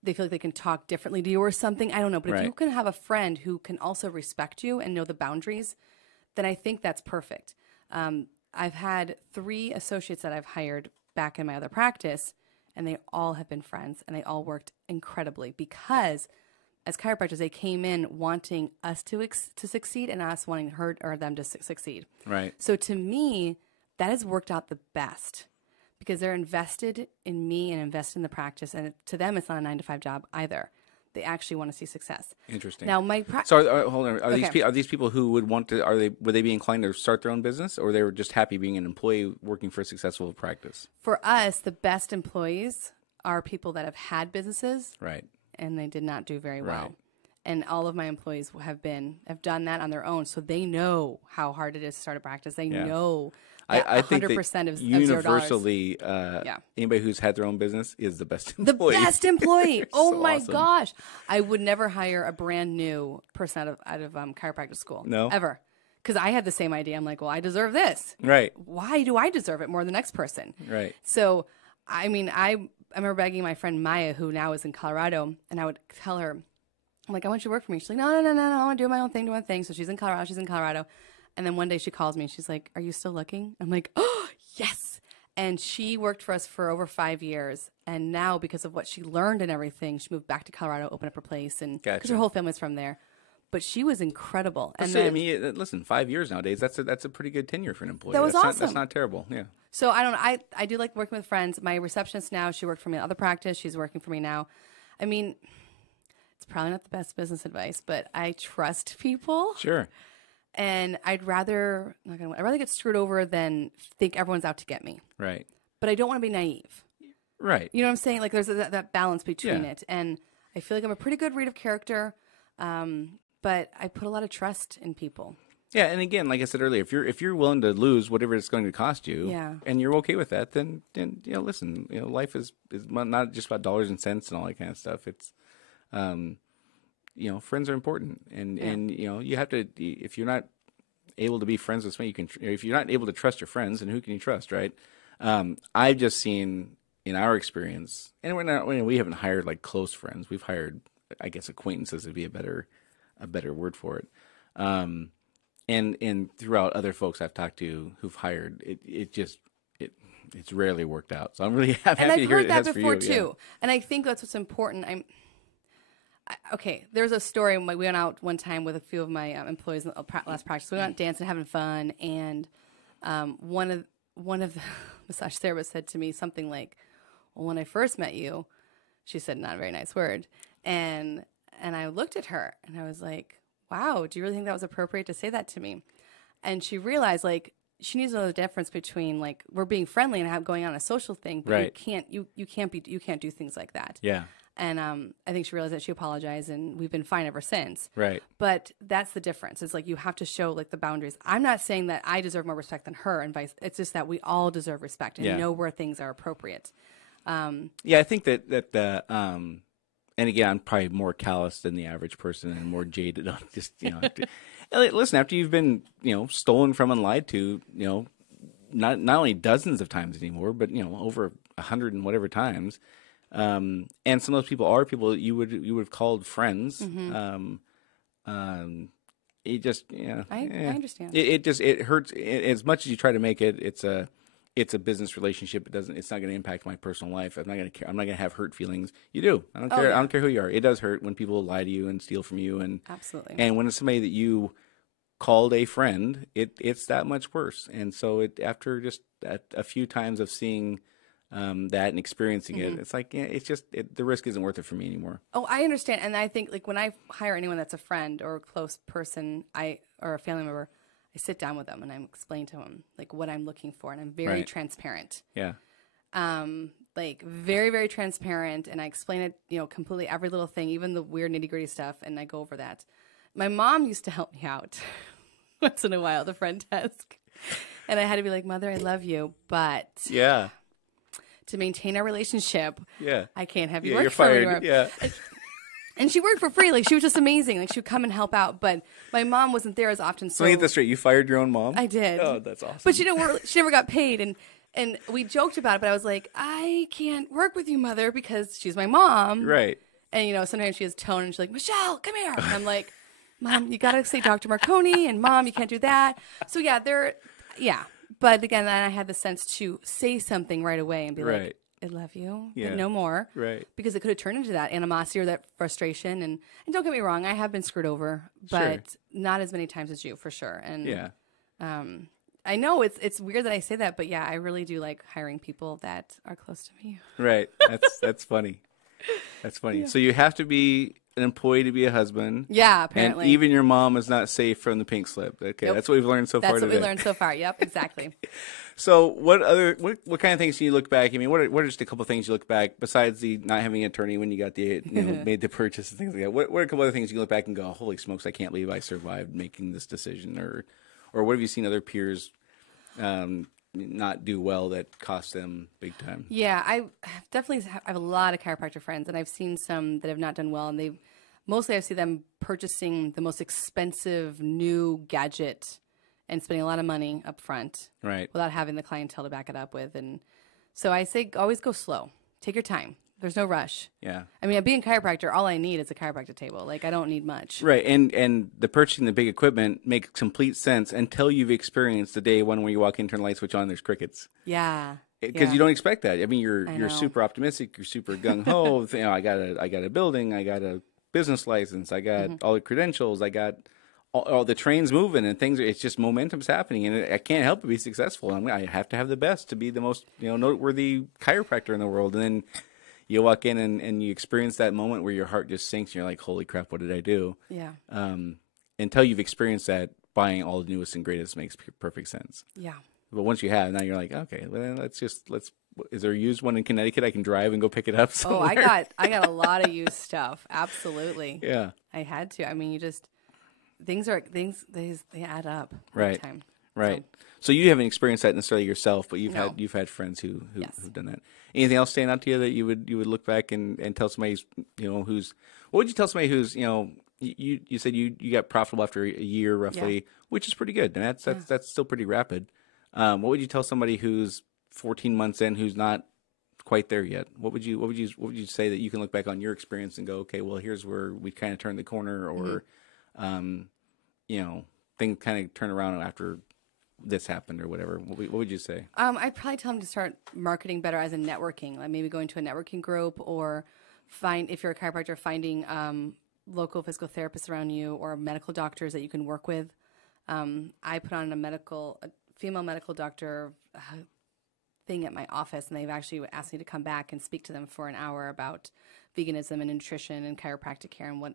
feel like they can talk differently to you or something. I don't know. But if you can have a friend who can also respect you and know the boundaries, then I think that's perfect. I've had 3 associates that I've hired back in my other practice, and they all have been friends, and they all worked incredibly because as chiropractors, they came in wanting us to succeed and us wanting her or them to succeed. Right. So to me, that has worked out the best because they're invested in me and invested in the practice, and to them, it's not a 9-to-5 job either. They actually want to see success. Interesting. Now, so hold on. Are these people who would want to? Would they be inclined to start their own business, or they were just happy being an employee working for a successful practice? For us, the best employees are people that have had businesses, right, and they did not do very well. Right. And all of my employees have done that on their own, so they know how hard it is to start a practice. They know. I think 100% of universally, anybody who's had their own business is the best employee. The best employee. Oh so my awesome. gosh. I would never hire a brand new person out of chiropractic school. No. Ever. Because I had the same idea. I'm like, well, I deserve this. Right. Why do I deserve it more than the next person? Right. So, I mean, I remember begging my friend Maya, who now is in Colorado, and I would tell her, I'm like, I want you to work for me. She's like, no, I want to do my own thing. So she's in Colorado. And then one day she calls me and she's like, are you still looking? I'm like, oh, yes. And she worked for us for over 5 years. And now, because of what she learned and everything, she moved back to Colorado, opened up her place, and because her whole family's from there. But she was incredible. And I mean, listen, 5 years nowadays, that's a pretty good tenure for an employee. That was awesome. That's not terrible. Yeah. So I don't know. I do like working with friends. My receptionist now, she worked for me in other practice. She's working for me now. I mean, it's probably not the best business advice, but I trust people. Sure. And I'd rather get screwed over than think everyone's out to get me. Right. But I don't want to be naive. Right. You know what I'm saying? Like there's that balance between it. And I feel like I'm a pretty good read of character, but I put a lot of trust in people. Yeah, and again, like I said earlier, if you're willing to lose whatever it's going to cost you, and you're okay with that, then listen, life is not just about dollars and cents and all that kind of stuff. It's friends are important, and you have to, if you're not able to be friends with somebody, if you're not able to trust your friends, then who can you trust, right? I've just seen in our experience, and we haven't hired like close friends. We've hired, I guess, acquaintances would be a better word for it. And throughout other folks I've talked to who've hired, it's rarely worked out. So I'm really happy to hear it has for you. And I've heard that before too. And I think that's what's important. Okay, there's a story. We went out one time with a few of my employees in the last practice. We went out dancing, having fun, and one of the massage therapists said to me something like, "Well, when I first met you," she said, not a very nice word, and I looked at her and I was like, "Wow, do you really think that was appropriate to say that to me?" And she realized like she needs to know the difference between like we're being friendly and going on a social thing, but right. you can't do things like that. Yeah. And I think she realized that she apologized, and we've been fine ever since. Right. But that's the difference. It's like you have to show like the boundaries. I'm not saying that I deserve more respect than her, and vice. It's just that we all deserve respect and know where things are appropriate. I think that and again, I'm probably more callous than the average person and more jaded on just listen, after you've been stolen from and lied to, not only dozens of times anymore, but over 100 and whatever times. And some of those people are people that you would have called friends. Mm-hmm. It just, I understand. It hurts as much as you try to make it. It's a business relationship. It's not going to impact my personal life. I'm not going to care. I'm not going to have hurt feelings. You do. I don't care. Yeah. I don't care who you are. It does hurt when people lie to you and steal from you. And absolutely. And when it's somebody that you called a friend, it's that much worse. And so after just a few times of seeing that and experiencing it, it's like the risk isn't worth it for me anymore. Oh, I understand, and I think like when I hire anyone that's a friend or a close person, or a family member, I sit down with them and I explain to them like what I'm looking for, and I'm very transparent. Yeah. Like very, very transparent, and I explain it, completely every little thing, even the weird nitty gritty stuff, and I go over that. My mom used to help me out once in a while at the front desk. And I had to be like, Mother, I love you, but Yeah. to maintain our relationship, Yeah. I can't have you Yeah, work you're for me fired. anymore. Yeah. And she worked for free. Like, she was just amazing. Like, she would come and help out. But my mom wasn't there as often. So let me get this straight. You fired your own mom? I did. Oh, that's awesome. But she didn't work, she never got paid. And we joked about it, but I was like, I can't work with you, Mother, because she's my mom. Right. And, you know, sometimes she has tone and she's like, Michelle, come here. And I'm like, Mom, you got to say Dr. Marconi, and Mom, you can't do that. So, yeah, But again, then I had the sense to say something right away and be like, I love you, but no more. Right. Because it could have turned into that animosity or that frustration. And don't get me wrong, I have been screwed over, but not as many times as you, for sure. And I know it's weird that I say that, but yeah, I really do like hiring people that are close to me. Right. That's funny. That's funny. Yeah. So you have to be an employee to be a husband. Yeah, apparently. And even your mom is not safe from the pink slip. Okay, That's what we've learned so far today. That's what we learned so far. Yep, exactly. So what kind of things do you look back? I mean, what are just a couple of things you look back besides the not having an attorney when you got made the purchase and things like that? What are a couple other things you look back and go, holy smokes, I can't believe I survived making this decision, or what have you seen other peers not do well that cost them big time? Yeah, I have a lot of chiropractor friends, and I've seen some that have not done well, and I see them purchasing the most expensive new gadget and spending a lot of money up front, right, without having the clientele to back it up with. And so I say always go slow. Take your time. There's no rush. Yeah. I mean, being a chiropractor, all I need is a chiropractic table. Like, I don't need much. Right. And the purchasing the big equipment makes complete sense until you've experienced the day one where you walk in, turn the light switch on, there's crickets. Yeah. Because you don't expect that. I mean, you're super optimistic. You're super gung ho. I got a building. I got a business license. I got all the credentials. I got all the trains moving and things. It's just momentum's happening, and I can't help but be successful. I have to have the best to be the most noteworthy chiropractor in the world. And then you walk in and you experience that moment where your heart just sinks and you're like, holy crap, what did I do? Yeah. Until you've experienced that, buying all the newest and greatest makes perfect sense. Yeah. But once you have, now you're like, okay, well, then let's is there a used one in Connecticut I can drive and go pick it up somewhere? Oh, I got a lot of used stuff. Absolutely. Yeah. I had to. I mean, things they add up. Right. Time. Right. So you haven't experienced that necessarily yourself, but you've had friends who've done that. Anything else stand out to you that you would look back and tell somebody what would you tell somebody who's you said you got profitable after a year roughly, which is pretty good, and that's still pretty rapid. What would you tell somebody who's 14 months in who's not quite there yet? What would you say that you can look back on your experience and go, okay, well, here's where we kind of turned the corner, or things kind of turn around after this happened or whatever? What would you say? I'd probably tell them to start marketing better as in networking, like maybe going to a networking group, or if you're a chiropractor, finding local physical therapists around you or medical doctors that you can work with. I put on a female medical doctor thing at my office, and they've actually asked me to come back and speak to them for an hour about veganism and nutrition and chiropractic care and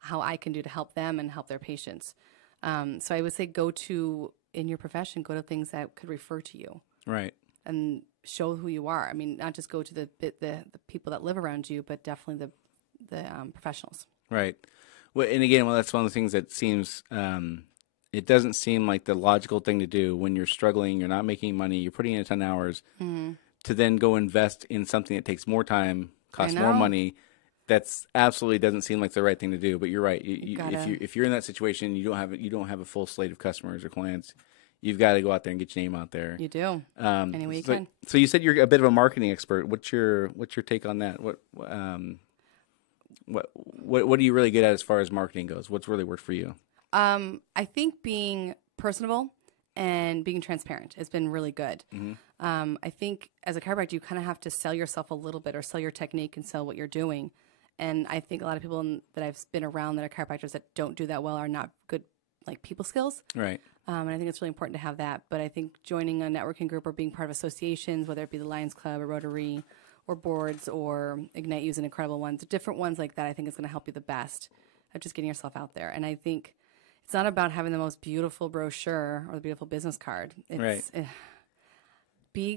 how I can do to help them and help their patients. So I would say in your profession, go to things that could refer to you. Right. And show who you are. I mean, not just go to the people that live around you, but definitely the professionals. Right. Well, and again, that's one of the things that seems, it doesn't seem like the logical thing to do when you're struggling, you're not making money, you're putting in a ton of hours, to then go invest in something that takes more time, costs more money. That's absolutely doesn't seem like the right thing to do. But you're right. If you're in that situation, you don't have a full slate of customers or clients. You've got to go out there and get your name out there. You do. Any way you can. So you said you're a bit of a marketing expert. What's your take on that? What are you really good at as far as marketing goes? What's really worked for you? I think being personable and being transparent has been really good. I think as a chiropractor, you kind of have to sell yourself a little bit, or sell your technique and sell what you're doing. And I think a lot of people that I've been around that are chiropractors that don't do that well are not good, like, people skills. Right. And I think it's really important to have that. But I think joining a networking group or being part of associations, whether it be the Lions Club or Rotary or boards or Ignite You's an incredible one, the different ones like that, I think is going to help you the best of just getting yourself out there. And I think it's not about having the most beautiful brochure or the beautiful business card. It's,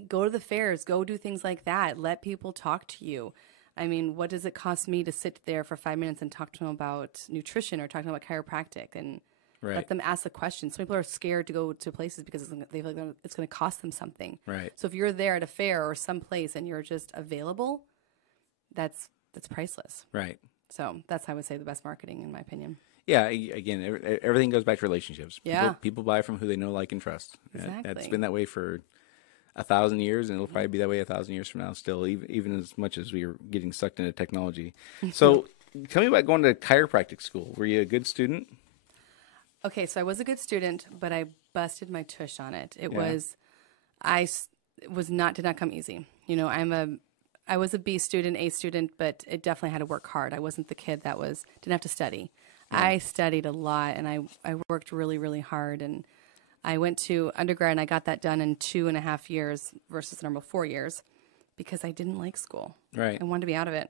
go to the fairs, go do things like that. Let people talk to you. I mean, what does it cost me to sit there for 5 minutes and talk to them about nutrition or talk to them about chiropractic? And Right. Let them ask the questions. Some people are scared to go to places because they feel like it's going to cost them something. Right. So if you're there at a fair or someplace and you're just available, that's priceless. Right. So that's how I would say the best marketing, in my opinion. Yeah. Again, everything goes back to relationships. Yeah. People buy from who they know, like, and trust. Exactly. That's been that way for 1,000 years, and it'll probably be that way 1,000 years from now still, even as much as we are getting sucked into technology. So tell me about going to chiropractic school. Were you a good student? Okay, so I was a good student, but I busted my tush on it. It Yeah. was, did not come easy. You know, I was a B student, A student, but it definitely had to work hard. I wasn't the kid that didn't have to study. Yeah. I studied a lot, and I worked really, really hard, and I went to undergrad, and I got that done in 2.5 years versus the normal 4 years because I didn't like school. Right. I wanted to be out of it.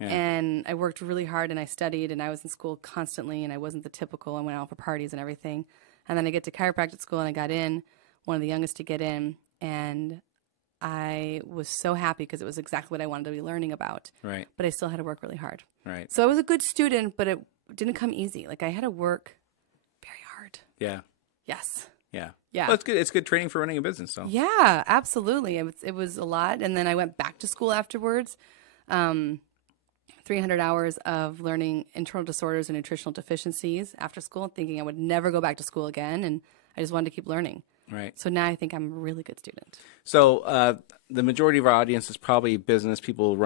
Yeah. And I worked really hard, and I studied, and I was in school constantly, and I wasn't the typical. I went out for parties and everything. And then I get to chiropractic school, and I got in, one of the youngest to get in, and I was so happy because it was exactly what I wanted to be learning about. Right. But I still had to work really hard. Right. So I was a good student, but it didn't come easy. Like, I had to work very hard. Yeah. Yes. Yeah. Yeah. Well, it's good. It's good training for running a business. So. Yeah, absolutely. It was a lot. And then I went back to school afterwards. 300 hours of learning internal disorders and nutritional deficiencies after school, thinking I would never go back to school again. And I just wanted to keep learning. Right. So now I think I'm a really good student. So the majority of our audience is probably busy people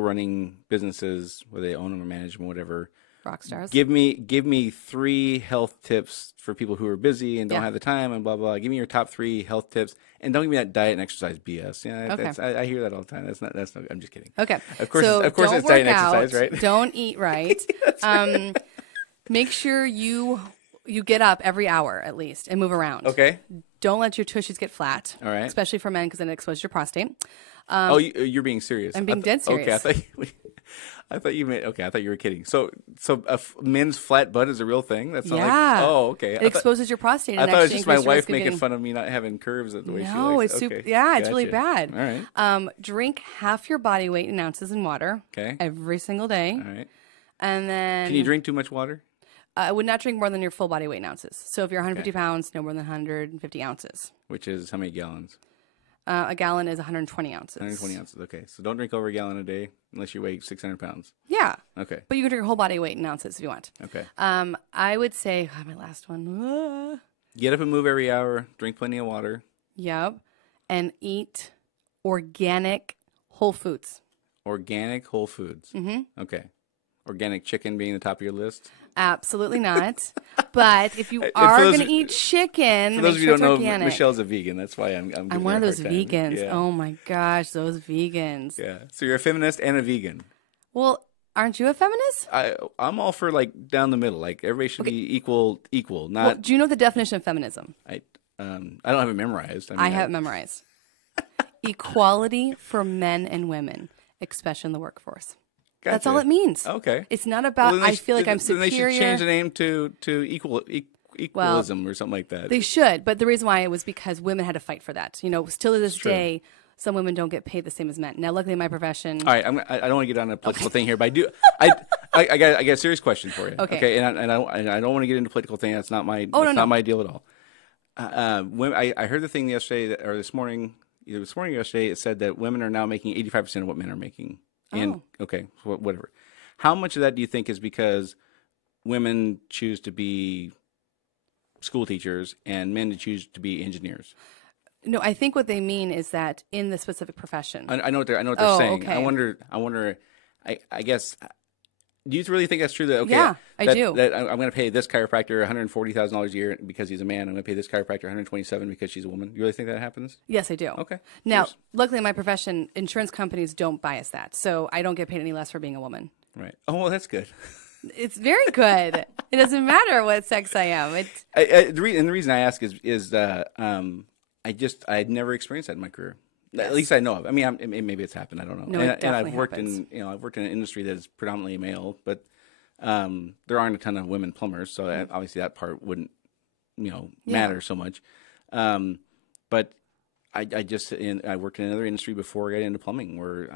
running businesses, whether they own them or manage them, whatever. Rock stars. Give me 3 health tips for people who are busy and don't Yeah. have the time and blah blah. Give me your top 3 health tips, and don't give me that diet and exercise BS. Yeah, Okay. I hear that all the time. That's not. I'm just kidding. Okay. Of course, so of course, don't it's diet and work exercise, out, right? Don't eat right. Make sure you get up every hour at least and move around. Okay. Don't let your tushes get flat. All right. Especially for men because then it exposes your prostate. You're being serious. I'm being dead serious. Okay, I thought you meant. Okay, I thought you were kidding. So men's flat butt is a real thing. That's not Yeah. like. Oh, okay. It exposes your prostate. I and thought it was actually just my increases your wife risk of making getting- fun of me not having curves the way she No, likes. it's Okay. super. Yeah, it's really Gotcha. bad. All right. Drink half your body weight in ounces in water. Okay. Every single day. All right. And then Can you drink too much water? I would not drink more than your full body weight in ounces. So if you're 150 pounds, no more than 150 ounces. Which is how many gallons? A gallon is 120 ounces. 120 ounces. Okay, so don't drink over a gallon a day unless you weigh 600 pounds. Yeah. Okay. But you can drink your whole body weight in ounces if you want. Okay. I would say my last one. Get up and move every hour. Drink plenty of water. Yep. And eat organic whole foods. Organic whole foods. Mm-hmm. Okay. Organic chicken being the top of your list. Absolutely not. But if you for are those going to eat chicken, For make those of you sure who don't it's know, organic. Michelle's a vegan. That's why I'm giving I'm one her of a those hard time. vegans. Yeah. Oh my gosh, those vegans. Yeah. So you're a feminist and a vegan. Well, aren't you a feminist? I'm all for like down the middle. Like everybody should be equal. Well, Not. do you know the definition of feminism? I don't have it memorized. I have it memorized. Equality for men and women, especially in the workforce. Gotcha. That's all it means. Okay. It's not about Well, then I feel like I'm then they superior. should change the name to equalism or something like that. They should, but the reason why it was because women had to fight for that. You know, still to this true. day, some women don't get paid the same as men. Now, luckily, in my profession, All right, I don't want to get on a political thing here, but I do. I got a serious question for you. Okay. And I don't want to get into political thing. That's not my. Oh, that's no. not my deal at all. I heard the thing yesterday or this morning, either this morning or yesterday. It said that women are now making 85% of what men are making. And okay, whatever. How much of that do you think is because women choose to be school teachers and men to choose to be engineers? no, I think what they mean is that in the specific profession. I know what they're Oh, saying. okay. I wonder. I guess. Do you really think that's true? That okay? Yeah, I do. That I'm going to pay this chiropractor $140,000 a year because he's a man. I'm going to pay this chiropractor $127 because she's a woman. You really think that happens? Yes, I do. Okay. Now, Cheers. luckily in my profession, insurance companies don't bias that. So I don't get paid any less for being a woman. Right. Oh, well, that's good. It's very good. It doesn't matter what sex I am. It's The reason I ask is I'd never experienced that in my career. Yes. At least I know of. I mean, maybe it's happened. I don't know. No, it and I've definitely worked happens. I've worked in an industry that is predominantly male, but there aren't a ton of women plumbers, so obviously that part wouldn't matter so much. But I worked in another industry before I got into plumbing, where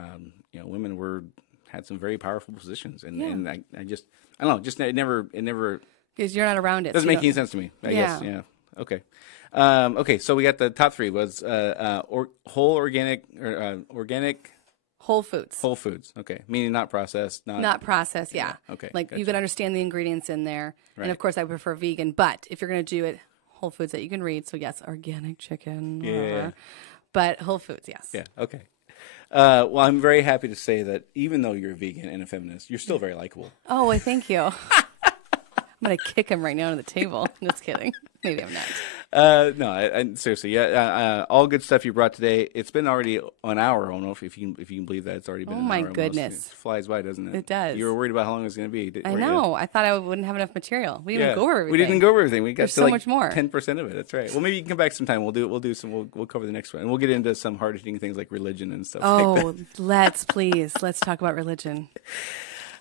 women had some very powerful positions, and I don't know, it never Because you're not around it. Doesn't make any sense to me. I guess. Yeah. Okay. Okay. So we got the top three was whole organic or organic. Whole foods. Whole foods. Okay. Meaning not processed. Not processed. Yeah. Okay. Like gotcha. you can understand the ingredients in there. Right. And of course, I prefer vegan. But if you're going to do it, whole foods that you can read. So yes, organic chicken. Yeah. But whole foods, yes. Yeah. Okay. Well, I'm very happy to say that even though you're a vegan and a feminist, you're still very likable. Oh, well, thank you. I'm going to kick him right now on the table. Just kidding. Maybe I'm not. No, I seriously, yeah. All good stuff you brought today. It's been already an hour. I don't know if you can believe that it's already been. Oh an my hour goodness, almost. It flies by, doesn't it? It does. You were worried about how long it was going to be. I know. I thought I wouldn't have enough material. We didn't Yeah. go over everything. We didn't go over everything. We got There's to so like much more. 10% of it. That's right. Well, maybe you can come back sometime. We'll cover the next one, and we'll get into some hard hitting things like religion and stuff. Oh, like let's talk about religion.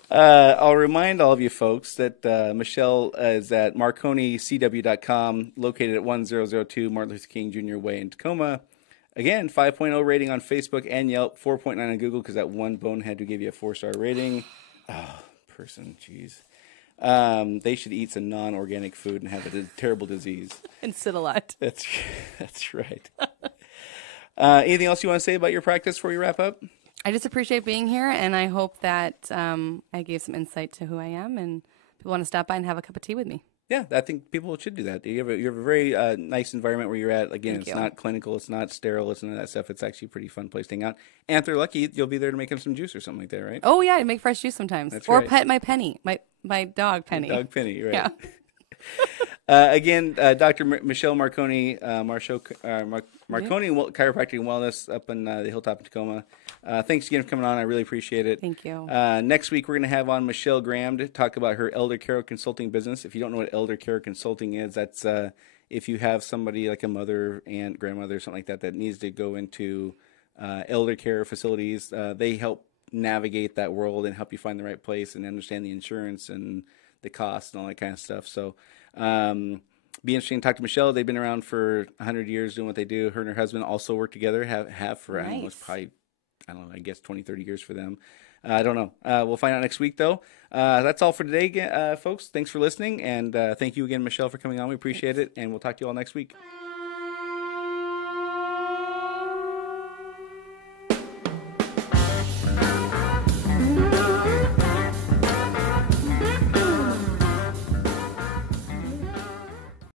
I'll remind all of you folks that Michelle is at marconicw.com, located at 1002 Martin Luther King Jr. Way in Tacoma. Again, 5.0 rating on Facebook and Yelp, 4.9 on Google because that one bonehead who gave you a 4-star rating. Oh, person, jeez. They should eat some non-organic food and have a terrible disease. And sit a lot. That's right. Anything else you want to say about your practice before we wrap up? I just appreciate being here, and I hope that I gave some insight to who I am, and people want to stop by and have a cup of tea with me. Yeah, I think people should do that. You have a very nice environment where you're at. Again, it's not clinical, it's not sterile, it's none of that stuff. It's actually a pretty fun place to hang out. And if they're lucky, you'll be there to make them some juice or something like that, right? Oh, yeah, I make fresh juice sometimes. That's or right. pet my Penny, my dog Penny. Dog Penny, right. Yeah. Again, Dr. Michelle Marconi, Marconi Chiropractic and Wellness up in the Hilltop in Tacoma. Thanks again for coming on. I really appreciate it. Thank you. Next week, we're going to have on Michelle Graham to talk about her elder care consulting business. If you don't know what elder care consulting is, that's if you have somebody like a mother, aunt, grandmother, something like that, that needs to go into elder care facilities. They help navigate that world and help you find the right place and understand the insurance and the costs and all that kind of stuff. So be interesting to talk to Michelle. They've been around for 100 years doing what they do. Her and her husband also work together, have for, Nice. I don't know, it's probably, I guess 20, 30 years for them. I don't know. We'll find out next week, though. That's all for today, folks. Thanks for listening, and thank you again, Michelle, for coming on. We appreciate it, and we'll talk to you all next week.